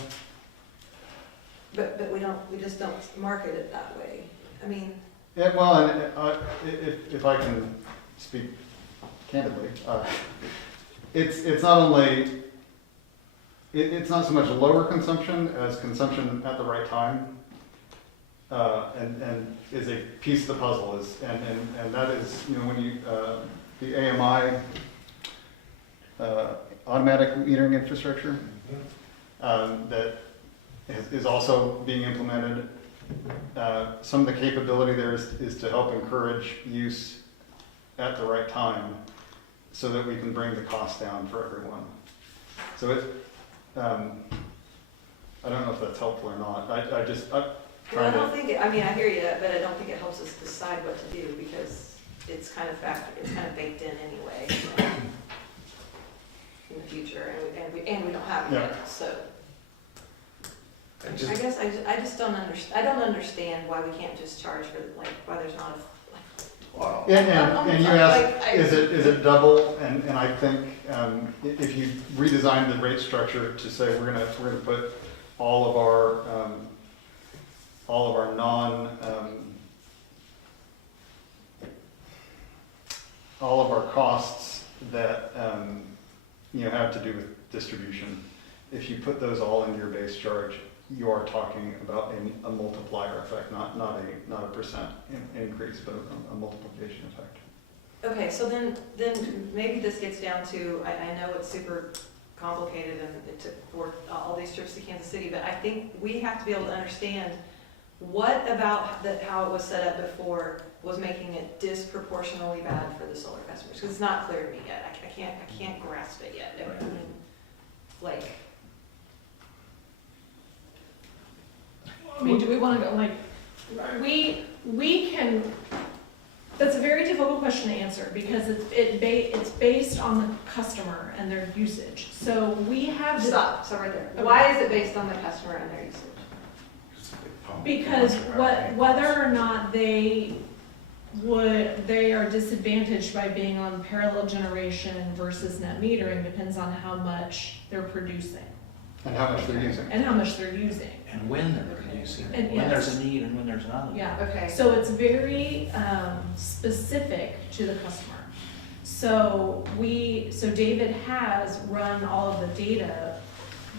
But we just don't market it that way. I mean. Yeah, well, and if I can speak candidly, it's not only it's not so much lower consumption as consumption at the right time, and is a piece of the puzzle. And that is, when you the AMI automatic metering infrastructure that is also being implemented. Some of the capability there is to help encourage use at the right time so that we can bring the cost down for everyone. So I don't know if that's helpful or not. Well, I don't think I hear you, but I don't think it helps us decide what to do because it's kind of baked in anyway in the future, and we don't have it yet. So I guess I just don't understand. I don't understand why we can't just charge for why there's not a. And you asked, is it double? And I think if you redesign the rate structure to say we're gonna put all of our all of our costs that have to do with distribution, if you put those all into your base charge, you are talking about a multiplier effect, not a percent increase, but a multiplication effect. Okay, so then maybe this gets down to, I know it's super complicated and it took all these trips to Kansas City, but I think we have to be able to understand what about how it was set up before was making it disproportionately bad for the solar customers, because it's not clear to me yet. I can't grasp it yet. I mean, do we want to go we can That's a very difficult question to answer because it's based on the customer and their usage. So we have. Stop right there. Okay. Why is it based on the customer and their usage? Because whether or not they are disadvantaged by being on parallel generation versus net metering depends on how much they're producing. And how much they're using. And how much they're using. And when they're producing, And when yes. there's a need and when there's not a need. Yeah. Okay. So it's very specific to the customer. So David has run all of the data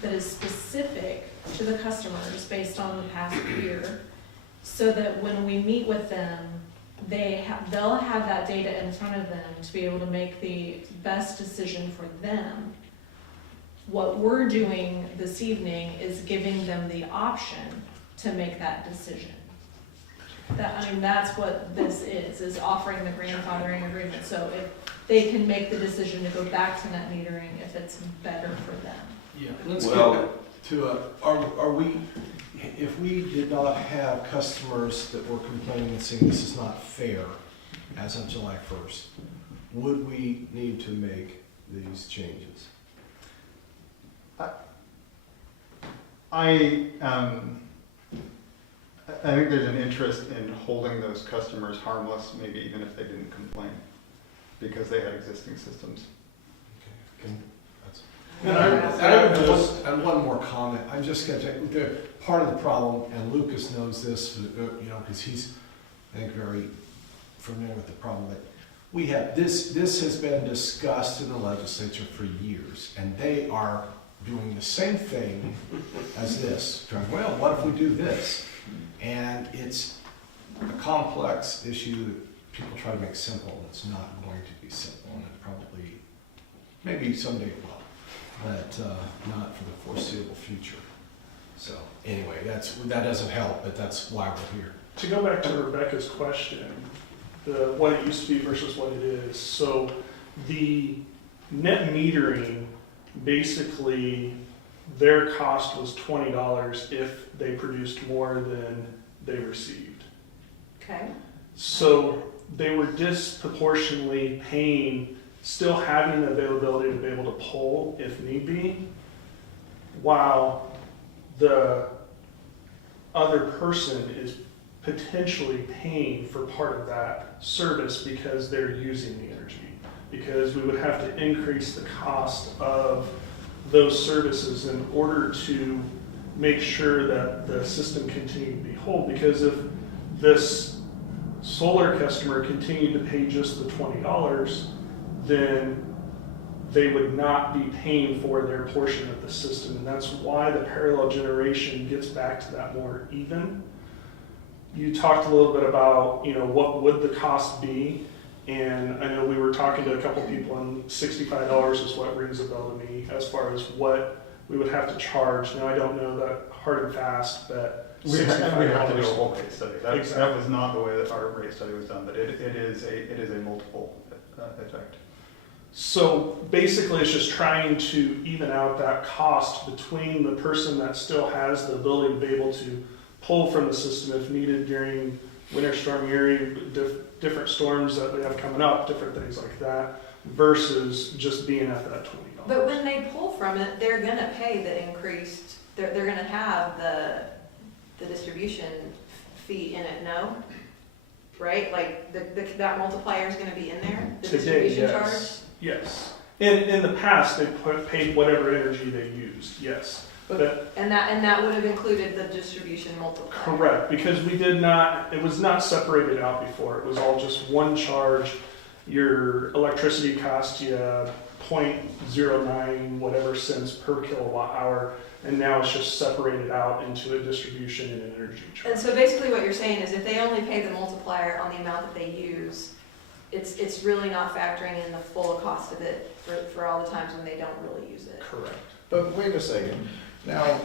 that is specific to the customers based on the past year, so that when we meet with them, they'll have that data in front of them to be able to make the best decision for them. What we're doing this evening is giving them the option to make that decision. That's what this is offering the grandfathering agreement. So if they can make the decision to go back to net metering if it's better for them. Yeah, let's Well- get to are we, if we did not have customers that were complaining and saying this is not fair as of July 1st, would we need to make these changes? I think there's an interest in holding those customers harmless, maybe even if they didn't complain, because they had existing systems. And I one more comment. I'm just going to, part of the problem, and Lucas knows this, because he's, I think, very familiar with the problem, that we have, this has been discussed in the legislature for years, and they are doing the same thing as this, trying, well, what if we do this? And it's a complex issue that people try to make simple, and it's not going to be simple, and it probably, maybe someday it will. But not for the foreseeable future. So anyway, that doesn't help, but that's why we're here. To go back to Rebecca's question, what it used to be versus what it is. So the net metering, basically their cost was $20 if they produced more than they received. Okay. So they were disproportionately paying, still having the availability to be able to pull if need be, while the other person is potentially paying for part of that service because they're using the energy. Because we would have to increase the cost of those services in order to make sure that the system continued to be whole. Because if this solar customer continued to pay just the $20, then they would not be paying for their portion of the system. And that's why the parallel generation gets back to that more even. You talked a little bit about, what would the cost be? And I know we were talking to a couple people, and $65 is what rings a bell to me as far as what we would have to charge. Now, I don't know that hard and fast, but We have to do a $65. whole rate study. That was not the way that our rate study was done, but it is a multiple effect. So basically, it's just trying to even out that cost between the person that still has the ability to be able to pull from the system if needed during Winter Storm Uri, different storms that we have coming up, different things like that, versus just being at that $20. But when they pull from it, they're gonna pay the increased, they're gonna have the distribution fee in it, no? Right? Like, that multiplier is gonna be in there, the distribution charge? Yes. In the past, they paid whatever energy they used, yes. But And that would have included the distribution multiplier? correct, because it was not separated out before. It was all just one charge. Your electricity cost you 0.09 whatever cents per kilowatt hour, and now it's just separated out into a distribution and an energy charge. And so basically what you're saying is if they only pay the multiplier on the amount that they use, it's really not factoring in the full cost of it for all the times when they don't really use it. Correct. But wait a second, now,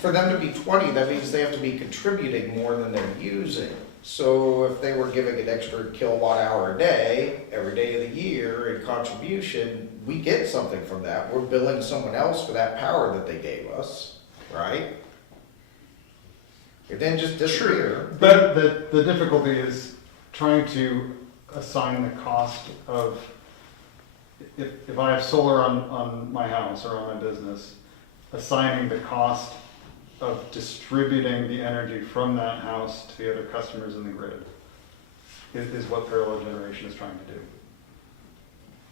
for them to be 20, that means they have to be contributing more than they're using. So if they were giving an extra kilowatt hour a day, every day of the year in contribution, we get something from that. We're billing someone else for that power that they gave us, right? It then just disappear. But the difficulty is trying to assign the cost of, if I have solar on my house or on my business, assigning the cost of distributing the energy from that house to the other customers in the grid is what parallel generation is trying to do.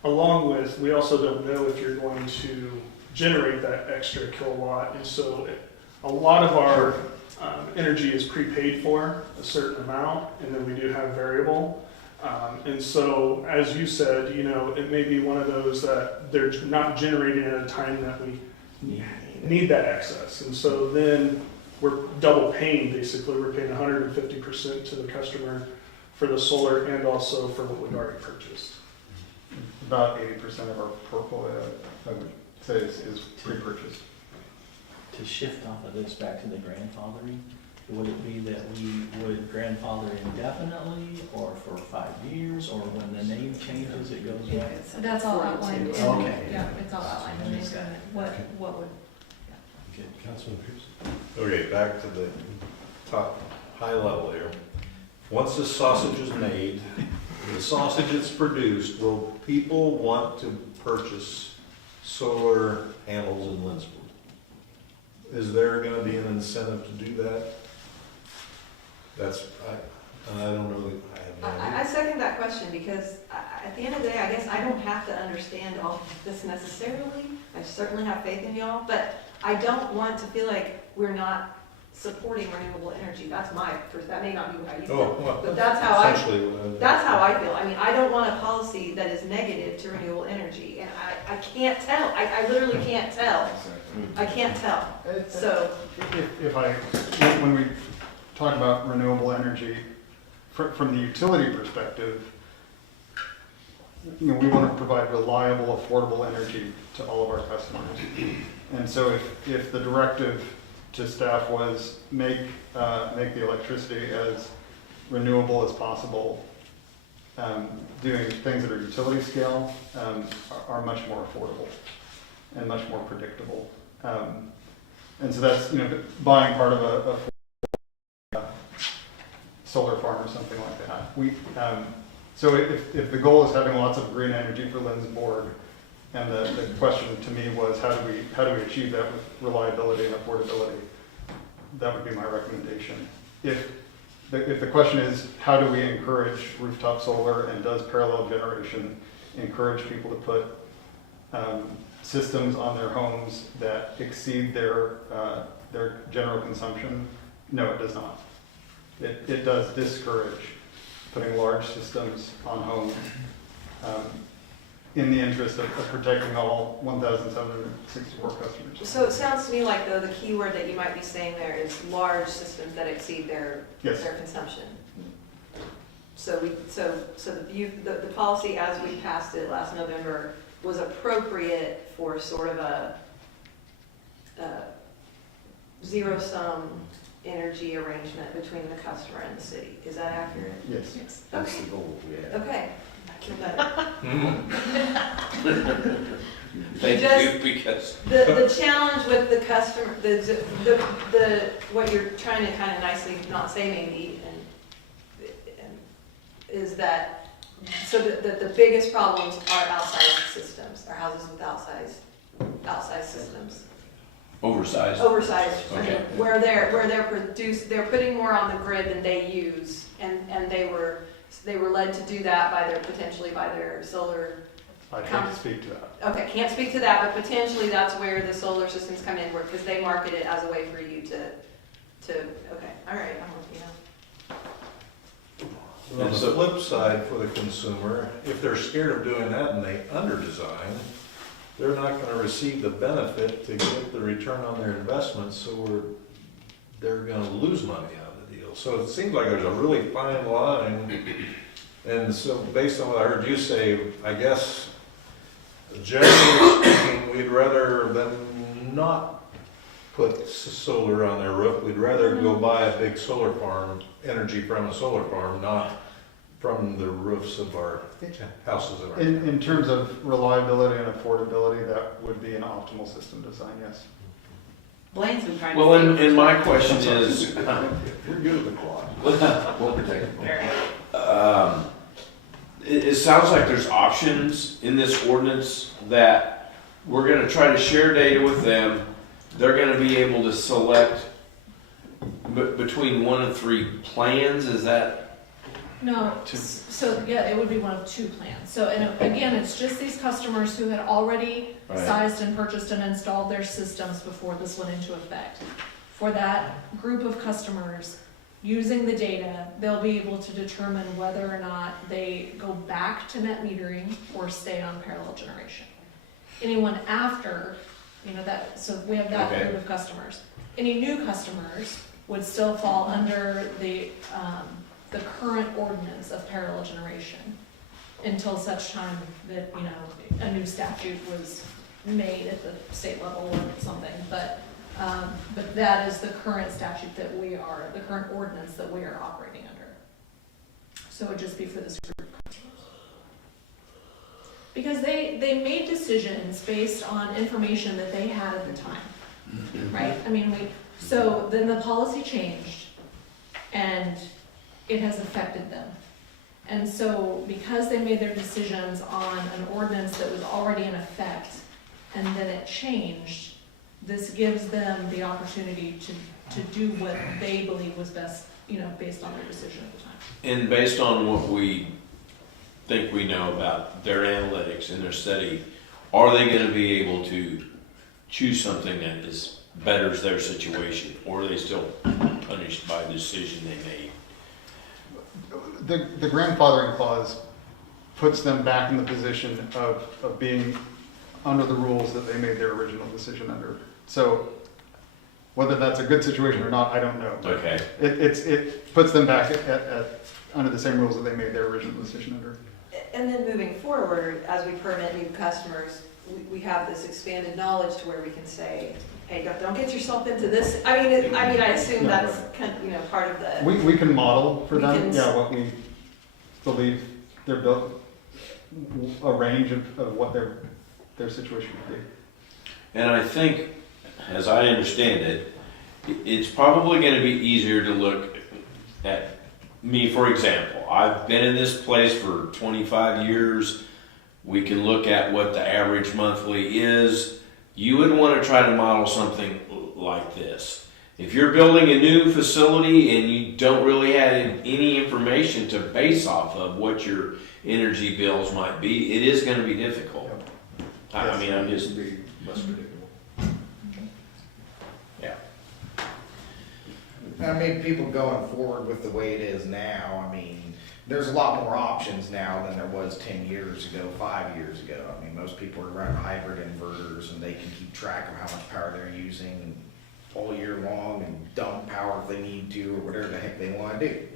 Along with, we also don't know if you're going to generate that extra kilowatt, and so a lot of our energy is prepaid for a certain amount, and then we do have variable. And so, as you said, you know, it may be one of those that they're not generating at a time that we need that excess. And so then we're double paying, basically. We're paying 150% to the customer for the solar and also for what we've already purchased. About 80% of our portfolio, I would say, is pre-purchased. To shift off of this back to the grandfathering, would it be that we would grandfather indefinitely, or for 5 years, or when the name changes, it goes away? That's all outlined. in- Okay. Yeah, it's all outlined in the agreement, what would, Good. Councilman Pierce? Okay, back to the top, high level here. Once the sausage is made, the sausage is produced, will people want to purchase solar panels in Lindsborg? Is there gonna be an incentive to do that? That's, I don't know, I have no idea. I second that question because at the end of the day, I guess I don't have to understand all of this necessarily. I certainly have faith in y'all, but I don't want to feel like we're not supporting renewable energy. That's that may not be how you feel, but that's how I feel. I mean, I don't want a policy that is negative to renewable energy, and I can't tell. I literally can't tell. I can't tell. So When we talk about renewable energy, from the utility perspective, you know, we want to provide reliable, affordable energy to all of our customers. And so if the directive to staff was make the electricity as renewable as possible, doing things that are utility scale are much more affordable and much more predictable. And so that's, you know, buying part of a solar farm or something like that. So if the goal is having lots of green energy for Lindsborg, and the question to me was how do we achieve that with reliability and affordability, that would be my recommendation. If the question is how do we encourage rooftop solar, and does parallel generation encourage people to put systems on their homes that exceed their general consumption? No, it does not. It does discourage putting large systems on homes in the interest of protecting all 1,764 customers. So it sounds to me like, though, the key word that you might be saying there is large systems that exceed their consumption. So the policy as we passed it last November was appropriate for sort of a zero-sum energy arrangement between the customer and the city. Is that accurate? Yes. That's the goal, yeah. Okay. I feel better. Thank you, because. The challenge with the customer, the what you're trying to kind of nicely not say maybe, and is that the biggest problems are outsized systems, are houses with outsized systems. Oversized? Oversized, Okay. where they're putting more on the grid than they use, and they were led to do that potentially by their solar. I can't speak to that. Okay, can't speak to that, but potentially that's where the solar systems come in, because they market it as a way for you to, okay, all right, I'm with you now. On the flip side for the consumer, if they're scared of doing that and they under-design, they're not going to receive the benefit to get the return on their investment, so they're going to lose money out of the deal. So it seems like there's a really fine line, and so based on what I heard you say, I guess generally speaking, we'd rather them not put solar on their roof. We'd rather go buy a big solar farm, energy from a solar farm, not from the roofs of our houses. In terms of reliability and affordability, that would be an optimal system design, yes. Blaine's been trying to. Well, and my question is, We're good at the clock. we'll protect it. it sounds like there's options in this ordinance that we're gonna try to share data with them. They're gonna be able to select between 1 of 3 plans, is that? No, so yeah, it would be one of 2 plans. So, and again, it's just these customers who had already Right. sized and purchased and installed their systems before this went into effect. For that group of customers, using the data, they'll be able to determine whether or not they go back to net metering or stay on parallel generation. Anyone after, that, so we have that Okay. group of customers. Any new customers would still fall under the current ordinance of parallel generation until such time that, a new statute was made at the state level or something. But that is the current statute that the current ordinance that we are operating under. So it would just be for this group of customers. Because they made decisions based on information that they had at the time, right? I mean, so then the policy changed and it has affected them. And so because they made their decisions on an ordinance that was already in effect and then it changed, this gives them the opportunity to do what they believe was best, based on their decision at the time. And based on what we think we know about their analytics and their study, are they going to be able to choose something that betters their situation, or are they still punished by the decision they made? The grandfathering clause puts them back in the position of being under the rules that they made their original decision under. So whether that's a good situation or not, I don't know. Okay. It puts them back under the same rules that they made their original decision under. And then moving forward, as we permit new customers, we have this expanded knowledge to where we can say, hey, don't get yourself into this. I assume that's kind of, part of the. We can model for We them, can- what we believe they're built, a range of what their situation would be. And I think, as I understand it, it's probably going to be easier to look at me, for example. I've been in this place for 25 years. We can look at what the average monthly is. You would want to try to model something like this. If you're building a new facility and you don't really have any information to base off of what your energy bills might be, it is going to be difficult. I mean, I'm just... be less predictable. Yeah. I mean, people going forward with the way it is now, there's a lot more options now than there was 10 years ago, 5 years ago. Most people are running hybrid inverters and they can keep track of how much power they're using all year long and dump power if they need to or whatever the heck they want to do,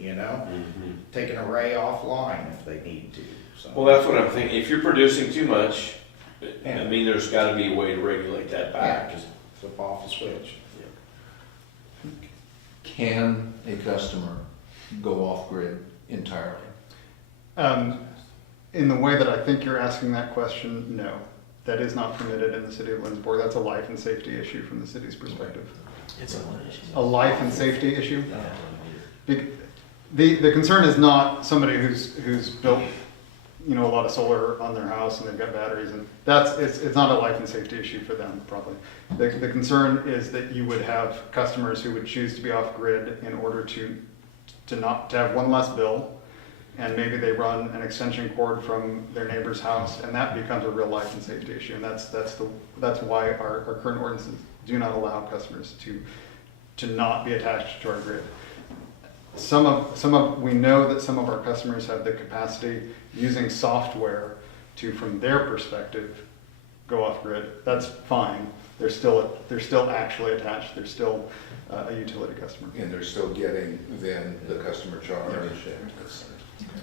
Take an array offline if they need to. So. Well, that's what I'm thinking. If you're producing too much, there's got to be a way to regulate that back. Yeah, just flip off the switch. Can a customer go off grid entirely? In the way that I think you're asking that question, no. That is not permitted in the city of Lindsborg. That's a life and safety issue from the city's perspective. It's a one issue. A life and safety issue? The concern is not somebody who's built, a lot of solar on their house and they've got batteries, and it's not a life and safety issue for them, probably. The concern is that you would have customers who would choose to be off grid in order to have one less bill, and maybe they run an extension cord from their neighbor's house, and that becomes a real life and safety issue. And that's why our current ordinances do not allow customers to not be attached to our grid. We know that some of our customers have the capacity using software to, from their perspective, go off grid. That's fine. They're still actually attached. They're still a utility customer. And they're still getting then the customer charge.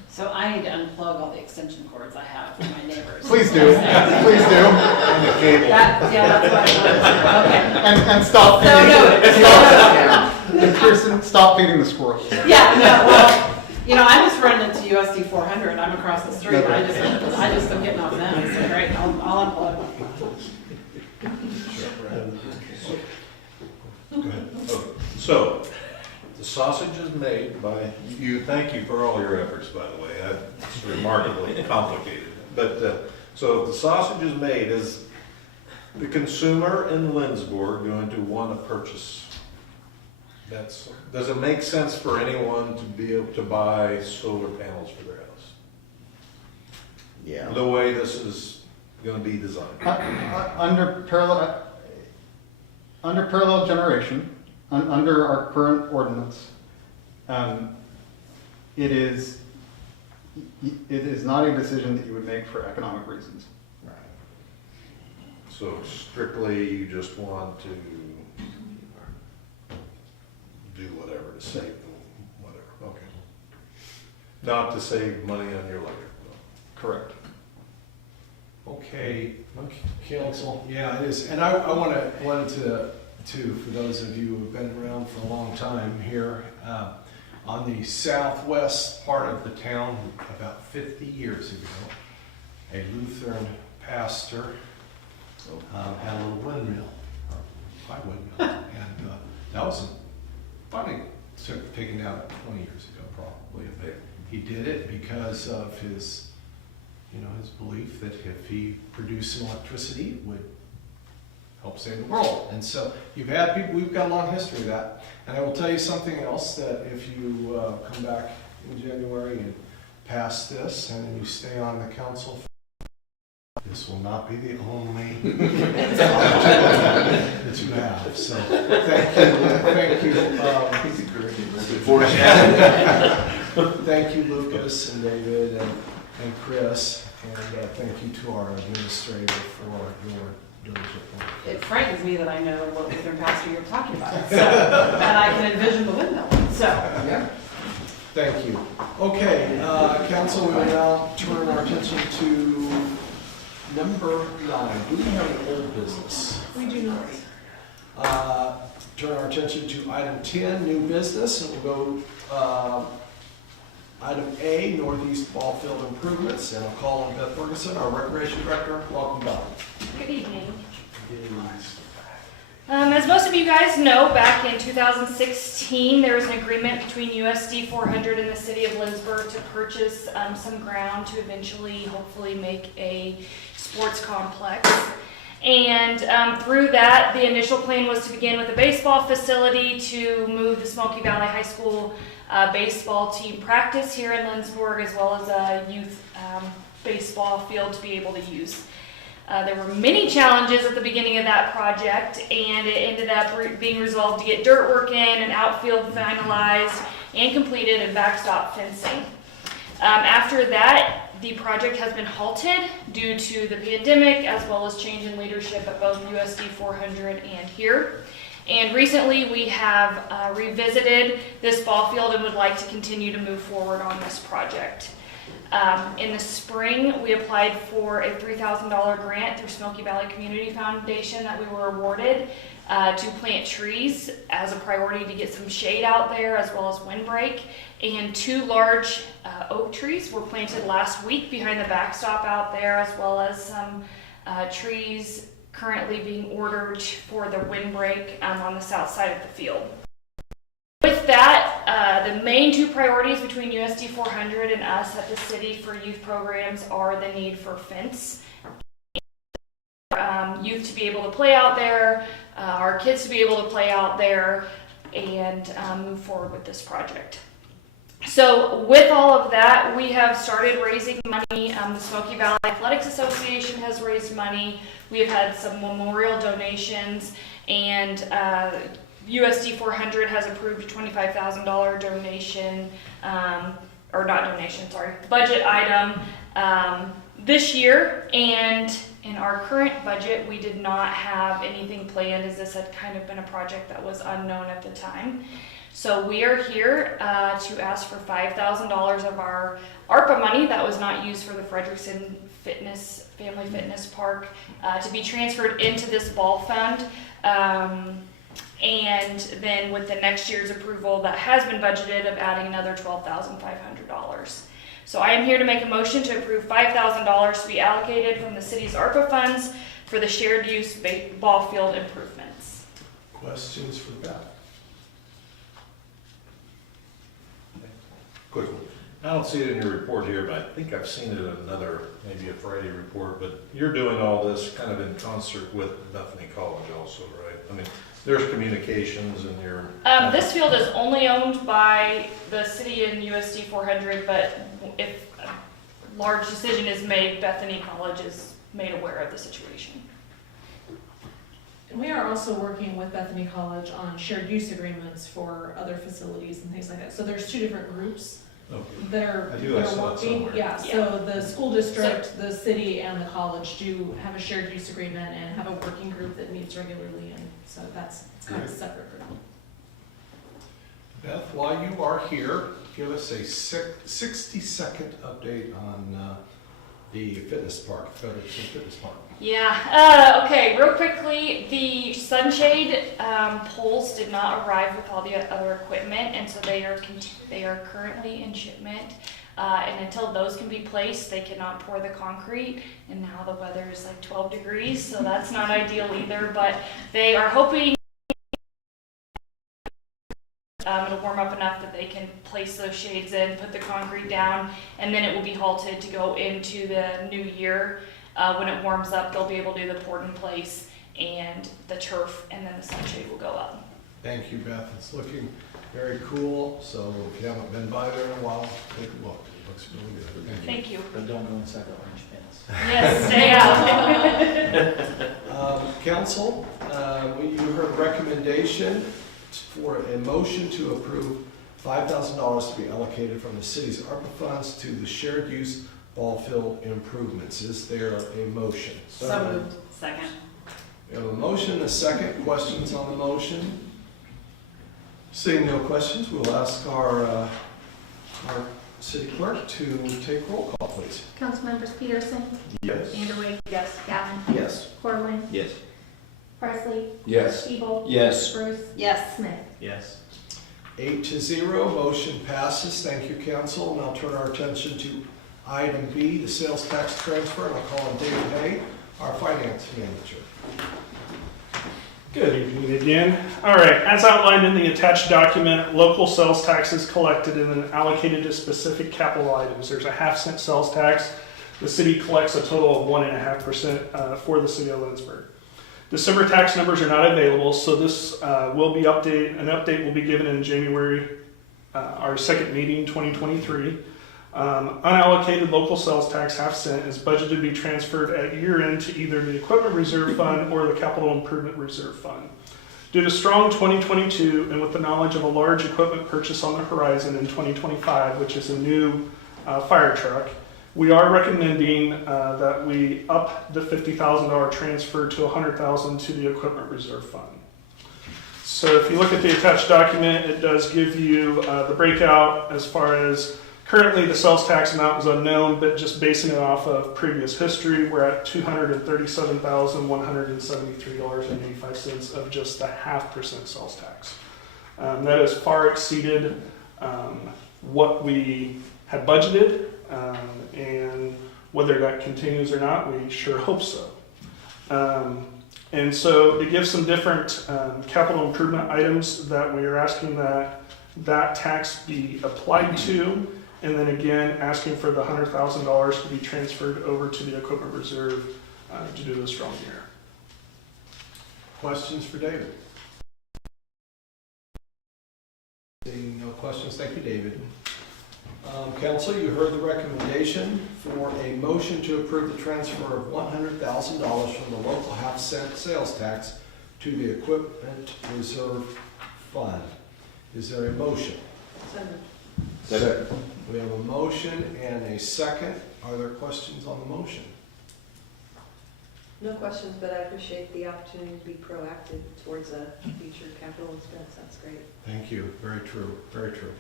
So I need to unplug all the extension cords I have from my neighbors. Please do. Please do. And the cable. That's what I want. Okay. And stop So Kirsten, stop feeding the squirrels. Yeah, no, well, I just run into USD 400. I'm across the street. Okay. I just am getting off them. It's great. I'll unplug. So, the sausage is made by you. Thank you for all your efforts, by the way. It's remarkably complicated. But so if the sausage is made, is the consumer in Lindsborg going to want to purchase? Does it make sense for anyone to be able to buy solar panels for their house? Yeah. The way this is going to be designed. Under parallel generation, under our current ordinance, it is not a decision that you would make for economic reasons. Right. So strictly, you just want to do whatever to save them, whatever. Okay. Not to save money on your electric bill. Correct. Okay, council, yeah, it is, and I wanted to, for those of you who've been around for a long time here, on the southwest part of the town, about 50 years ago, a Lutheran pastor had a little windmill, or high windmill, and that was finally taken down 20 years ago, probably. He did it because of his his belief that if he produced some electricity, it would help save the world. And so you've had people, we've got a long history of that. And I will tell you something else, that if you come back in January and pass this, and then you stay on the council, this will not be the only that you have. So thank you. Thank you, Lucas and David and Chris, and thank you to our administrator for your diligent work. It frightens me that I know what Lutheran pastor you're talking about, so, and I can envision the windmill, so. Yeah. Thank you. Okay, council, we will now turn our attention to number 9. Do we have an old business? We do not. Turn our attention to item 10, new business, and we'll go item A, Northeast Ball Field Improvements, and I'll call on Beth Ferguson, our Recreation Director. Welcome, Beth. Good evening. As most of you guys know, back in 2016, there was an agreement between USD 400 and the city of Lindsborg to purchase some ground to eventually, hopefully, make a sports complex. And through that, the initial plan was to begin with a baseball facility to move the Smoky Valley High School baseball team practice here in Lindsborg, as well as a youth baseball field to be able to use. There were many challenges at the beginning of that project, and it ended up being resolved to get dirt work in and outfield finalized and completed and backstop fencing. After that, the project has been halted due to the pandemic, as well as change in leadership at both USD 400 and here. And recently we have revisited this ball field and would like to continue to move forward on this project. In the spring, we applied for a $3,000 grant through Smoky Valley Community Foundation that we were awarded to plant trees as a priority to get some shade out there, as well as windbreak. And 2 large oak trees were planted last week behind the backstop out there, as well as some trees currently being ordered for the windbreak on the south side of the field. With that, the main 2 priorities between USD 400 and us at the city for youth programs are the need for fence, youth to be able to play out there, our kids to be able to play out there, and move forward with this project. So with all of that, we have started raising money. The Smoky Valley Athletics Association has raised money. We have had some memorial donations, and USD 400 has approved a $25,000 donation, or not donation, sorry, budget item this year. And in our current budget, we did not have anything planned, as this had kind of been a project that was unknown at the time. So we are here to ask for $5,000 of our ARPA money that was not used for the Frederickson Family Fitness Park to be transferred into this ball fund. And then with the next year's approval that has been budgeted of adding another $12,500. So I am here to make a motion to approve $5,000 to be allocated from the city's ARPA funds for the shared use ball field improvements. Questions for Beth? Quick one. I don't see it in your report here, but I think I've seen it in another, maybe a Friday report, but you're doing all this kind of in concert with Bethany College also, right? I mean, there's communications and your. This field is only owned by the city and USD 400, but if a large decision is made, Bethany College is made aware of the situation. And we are also working with Bethany College on shared use agreements for other facilities and things like that. So there's two different groups that are, I that are saw it working. somewhere. Yeah, so the school district, the city, and the college do have a shared use agreement and have a working group that meets regularly, and so it's kind of a separate group. Beth, while you are here, give us a 60-second update on the fitness park, Federation Fitness Park. Yeah, okay, real quickly, the sunshade poles did not arrive with all the other equipment, and so they are currently in shipment. And until those can be placed, they cannot pour the concrete, and now the weather is like 12 degrees, so that's not ideal either, but they are hoping it'll warm up enough that they can place those shades in, put the concrete down, and then it will be halted to go into the new year. When it warms up, they'll be able to do the poured in place and the turf, and then the sunshade will go up. Thank you, Beth. It's looking very cool, so if you haven't been by there in a while, take a look. It looks really good. Thank you. But don't go inside the orange fence. Yes, stay out. Council, you heard recommendation for a motion to approve $5,000 to be allocated from the city's ARPA funds to the shared use ball field improvements. Is there a motion? So moved. Second. We have a motion and a second. Questions on the motion? Seeing no questions, we'll ask our city clerk to take roll call, please. Councilmembers Peterson, Yes. Vanderway, Yes. Galvin, Yes. Corwin, Yes. Presley, Yes. Evil, Yes. Bruce, Yes. Smith. Yes. 8-0, motion passes. Thank you, council. Now turn our attention to item B, the sales tax transfer, and I'll call on David Hay, our finance manager. Good evening again. All right, as outlined in the attached document, local sales tax is collected and then allocated to specific capital items. There's a 1/2 cent sales tax. The city collects a total of 1.5% for the city of Lindsborg. December tax numbers are not available, so this will be updated. An update will be given in January, our second meeting, 2023. Unallocated local sales tax 1/2 cent is budgeted to be transferred at year end to either the equipment reserve fund or the capital improvement reserve fund. Due to strong 2022 and with the knowledge of a large equipment purchase on the horizon in 2025, which is a new fire truck, we are recommending that we up the $50,000 transfer to $100,000 to the equipment reserve fund. So if you look at the attached document, it does give you the breakout as far as currently the sales tax amount is unknown, but just basing it off of previous history, we're at $237,173.85 of just the 0.5% sales tax. That has far exceeded what we had budgeted, and whether that continues or not, we sure hope so. And so it gives some different capital improvement items that we are asking that tax be applied to, and then again, asking for the $100,000 to be transferred over to the equipment reserve due to the strong year. Questions for David? Seeing no questions, thank you, David. Council, you heard the recommendation for a motion to approve the transfer of $100,000 from the local 1/2 cent sales tax to the equipment reserve fund. Is there a motion? Second. We have a motion and a second. Are there questions on the motion? No questions, but I appreciate the opportunity to be proactive towards a future capital expense. That's great. Thank you. Very true. Very true.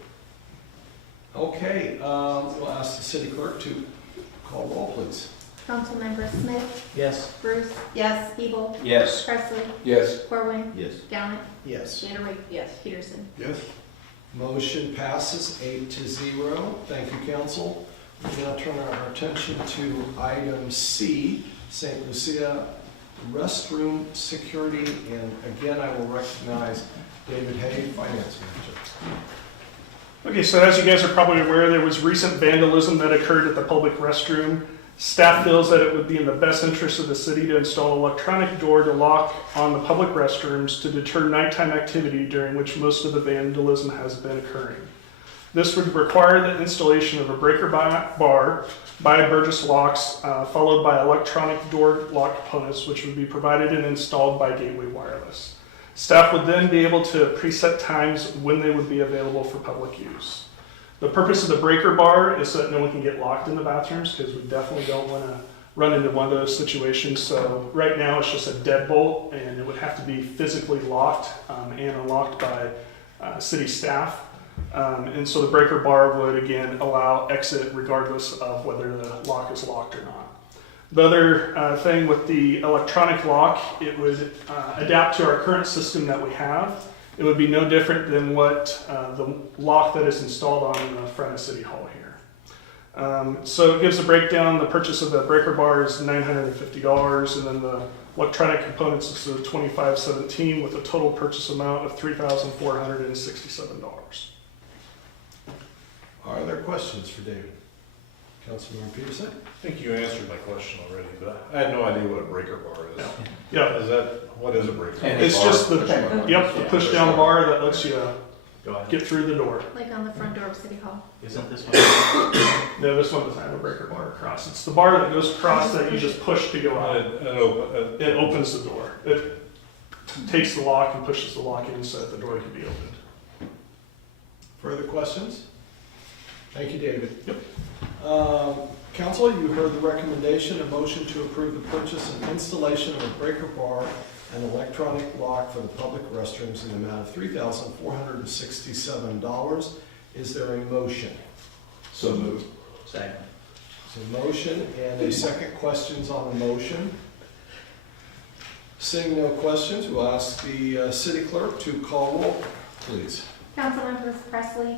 Okay, we'll ask the city clerk to call roll, please. Councilmember Smith, Yes. Bruce, Yes. Evil, Yes. Presley, Yes. Corwin, Yes. Galvin, Yes. Vanderway, Yes. Peterson. Yes. Motion passes 8-0. Thank you, council. We now turn our attention to item C, St. Lucia restroom security. And again, I will recognize David Hay, finance manager. Okay, so as you guys are probably aware, there was recent vandalism that occurred at the public restroom. Staff feels that it would be in the best interest of the city to install an electronic door to lock on the public restrooms to deter nighttime activity during which most of the vandalism has been occurring. This would require the installation of a breaker bar by Burgess locks, followed by electronic door lock components, which would be provided and installed by Gateway Wireless. Staff would then be able to preset times when they would be available for public use. The purpose of the breaker bar is so that no one can get locked in the bathrooms, because we definitely don't want to run into one of those situations. So right now it's just a deadbolt, and it would have to be physically locked and unlocked by city staff. And so the breaker bar would again allow exit regardless of whether the lock is locked or not. The other thing with the electronic lock, it would adapt to our current system that we have. It would be no different than what the lock that is installed on the front of City Hall here. So it gives a breakdown. The purchase of the breaker bar is $950, and then the electronic components is $2517 with a total purchase amount of $3,467. Are there questions for David? Councilmember Peterson? I think you answered my question already, but I had no idea what a breaker bar is. Yeah. What is a breaker bar? It's just the push down bar that lets you get through the door. Like on the front door of City Hall. Isn't this one? No, this one doesn't have a breaker bar across. It's the bar that goes across that you just push to go out. It opens the door. It takes the lock and pushes the lock in so that the door can be opened. Further questions? Thank you, David. Yep. Council, you heard the recommendation, a motion to approve the purchase and installation of a breaker bar and electronic lock for the public restrooms in the amount of $3,467. Is there a motion? So moved. Second. There's a motion and a second. Questions on the motion? Seeing no questions, we'll ask the city clerk to call roll, please. Councilmembers Presley,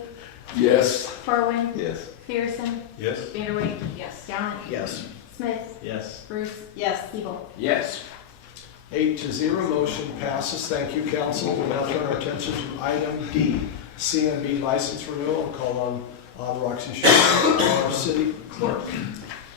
Yes. Corwin, Yes. Peterson, Yes? Vanderway, Yes. Gallant, Yes. Smith, Yes. Bruce, Yes. Siebel. Yes. 8-0, motion passes. Thank you, council. We'll now turn our attention to item D, CMB license renewal. I'll call on Roxy Sherman, our city clerk.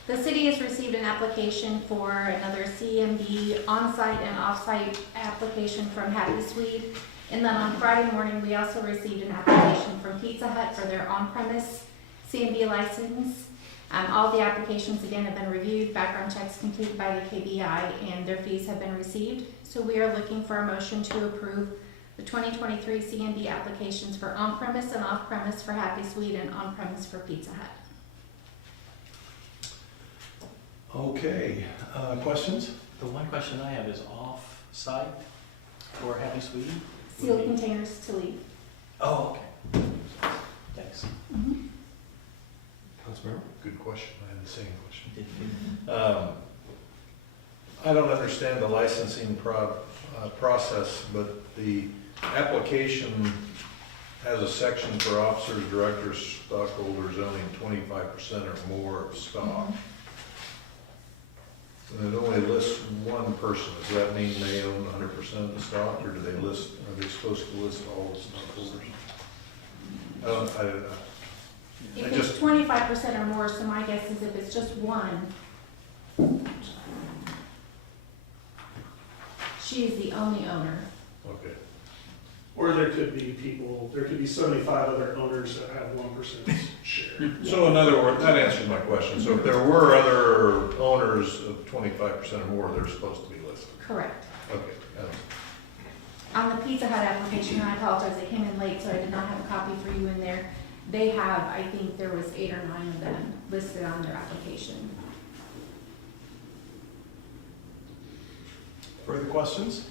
The city has received an application for another CMB on-site and off-site application from Happy Swede. And then on Friday morning, we also received an application from Pizza Hut for their on-premise CMB license. All the applications, again, have been reviewed, background checks completed by the KBI, and their fees have been received. So we are looking for a motion to approve the 2023 CMB applications for on-premise and off-premise for Happy Swede and on-premise for Pizza Hut. Okay, questions? The one question I have is off-site for Happy Swede? Sealed containers to leave. Oh, okay. Thanks. Councilmember? Good question. I had the same question. I don't understand the licensing process, but the application has a section for officers, directors, stockholders owning 25% or more of stock. And it only lists one person. Does that mean they own 100% of the stock, or are they supposed to list all the stockholders? I don't know. If it's 25% or more, so my guess is if it's just one, she is the only owner. Okay. Or there could be 75 other owners that have 1% share. So in other words, that answers my question. So if there were other owners of 25% or more, they're supposed to be listed? Correct. Okay. On the Pizza Hut application, I apologize, I came in late, so I did not have a copy for you in there. They have, I think there was 8 or 9 of them listed on their application. Further questions?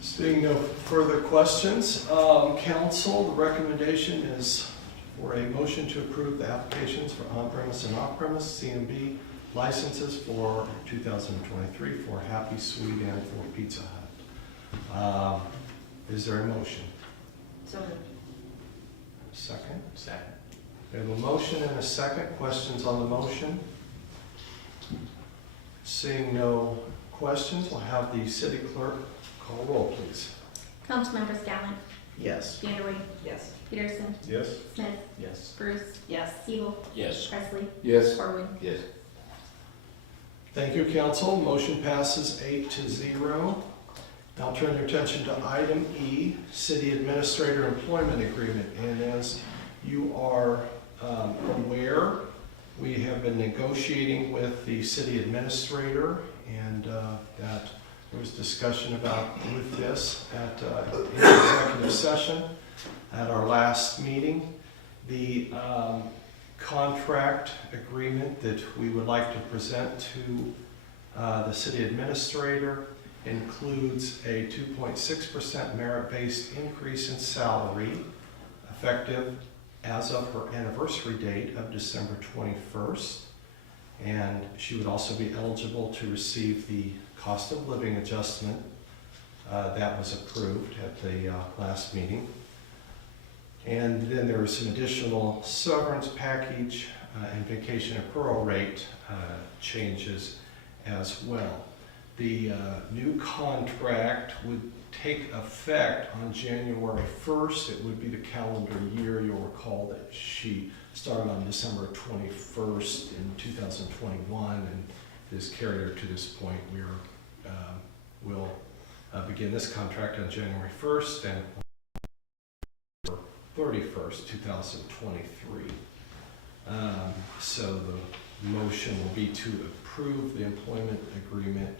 Seeing no further questions, council, the recommendation is for a motion to approve the applications for on-premise and off-premise CMB licenses for 2023 for Happy Swede and for Pizza Hut. Is there a motion? So moved. Second? Second. We have a motion and a second. Questions on the motion? Seeing no questions, we'll have the city clerk call roll, please. Councilmembers Gallant, Yes. Vanderway, Yes. Peterson, Yes? Smith, Yes. Bruce, Yes. Siebel, Yes. Presley, Yes. Corwin. Yes. Thank you, council. Motion passes 8-0. Now turn your attention to item E, City Administrator Employment Agreement. And as you are aware, we have been negotiating with the city administrator, and that there was discussion about with this at in executive session at our last meeting. The contract agreement that we would like to present to the city administrator includes a 2.6% merit-based increase in salary effective as of her anniversary date of December 21st. And she would also be eligible to receive the cost of living adjustment that was approved at the last meeting. And then there was some additional severance package and vacation accrual rate changes as well. The new contract would take effect on January 1st. It would be the calendar year. You'll recall that she started on December 21st in 2021 and is carried her to this point. We'll begin this contract on January 1st and 31st, 2023. So the motion will be to approve the employment agreement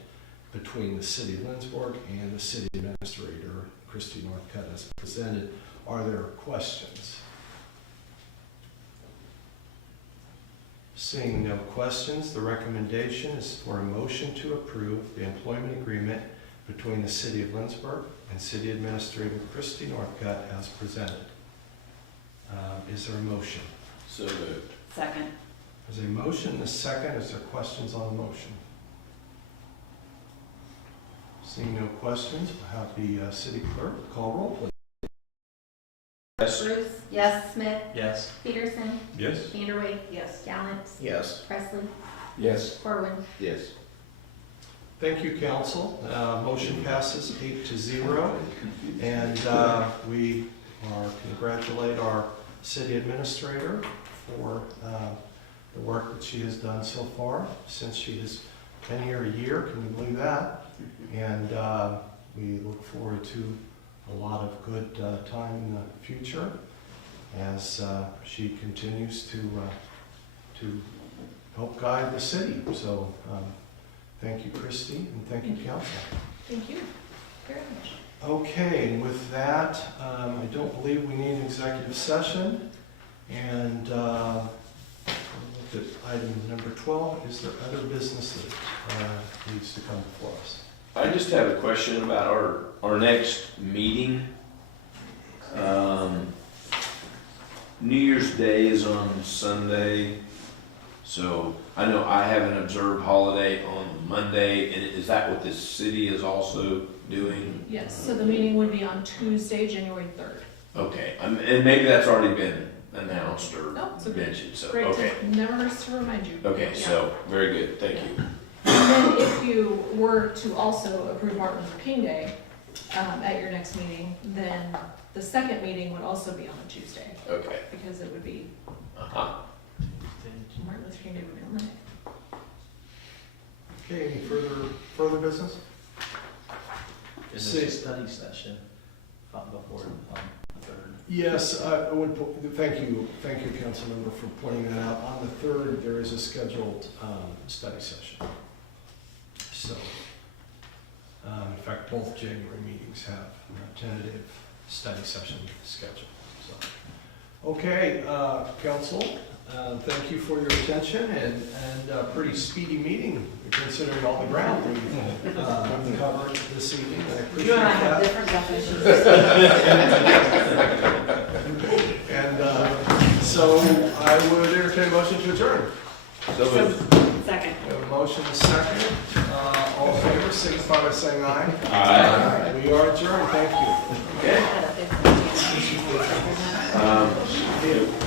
between the City of Lindsborg and the City Administrator, Christy Northcutt, as presented. Are there questions? Seeing no questions, the recommendation is for a motion to approve the employment agreement between the City of Lindsborg and City Administrator Christy Northcutt as presented. Is there a motion? So moved. Second. There's a motion and a second. Is there questions on the motion? Seeing no questions, we'll have the city clerk call roll, please. Yes. Bruce, Yes. Smith, Yes. Peterson, Yes. Vanderway, Yes. Gallant, Yes. Presley, Yes. Corwin. Yes. Thank you, council. Motion passes 8-0. And we congratulate our city administrator for the work that she has done so far since she has been here a year. Can you believe that? And we look forward to a lot of good time in the future as she continues to help guide the city. So thank you, Christy, and thank you, council. Thank you very much. Okay, and with that, I don't believe we need an executive session. And we'll look at item number 12. Is there other business that needs to come before us? I just have a question about our next meeting. New Year's Day is on Sunday, so I know I have an observed holiday on Monday, and is that what this city is also doing? Yes, so the meeting would be on Tuesday, January 3rd. Okay, and maybe that's already been announced or No, it's okay. mentioned, so, Great, okay. never hurts to remind you. Okay, Yeah. so, very good, thank you. And then if you were to also approve Martin Luther King Day at your next meeting, then the second meeting would also be on a Tuesday, Okay. because it would be, Uh-huh. Martin Luther King Day would be on Monday. Okay, any further business? Is there a study session before on the 3rd? Yes, I would, thank you, Councilmember, for pointing that out. On the 3rd, there is a scheduled study session. So, in fact, both January meetings have a tentative study session scheduled. So, okay, Council, thank you for your attention and a pretty speedy meeting considering all the ground we've covered this evening. I appreciate You and I have that. different definitions. And so I would entertain a motion to adjourn. So moved. Second. We have a motion and a second. All in favor, signify by saying aye. Aye. We are adjourned. Thank you. Okay.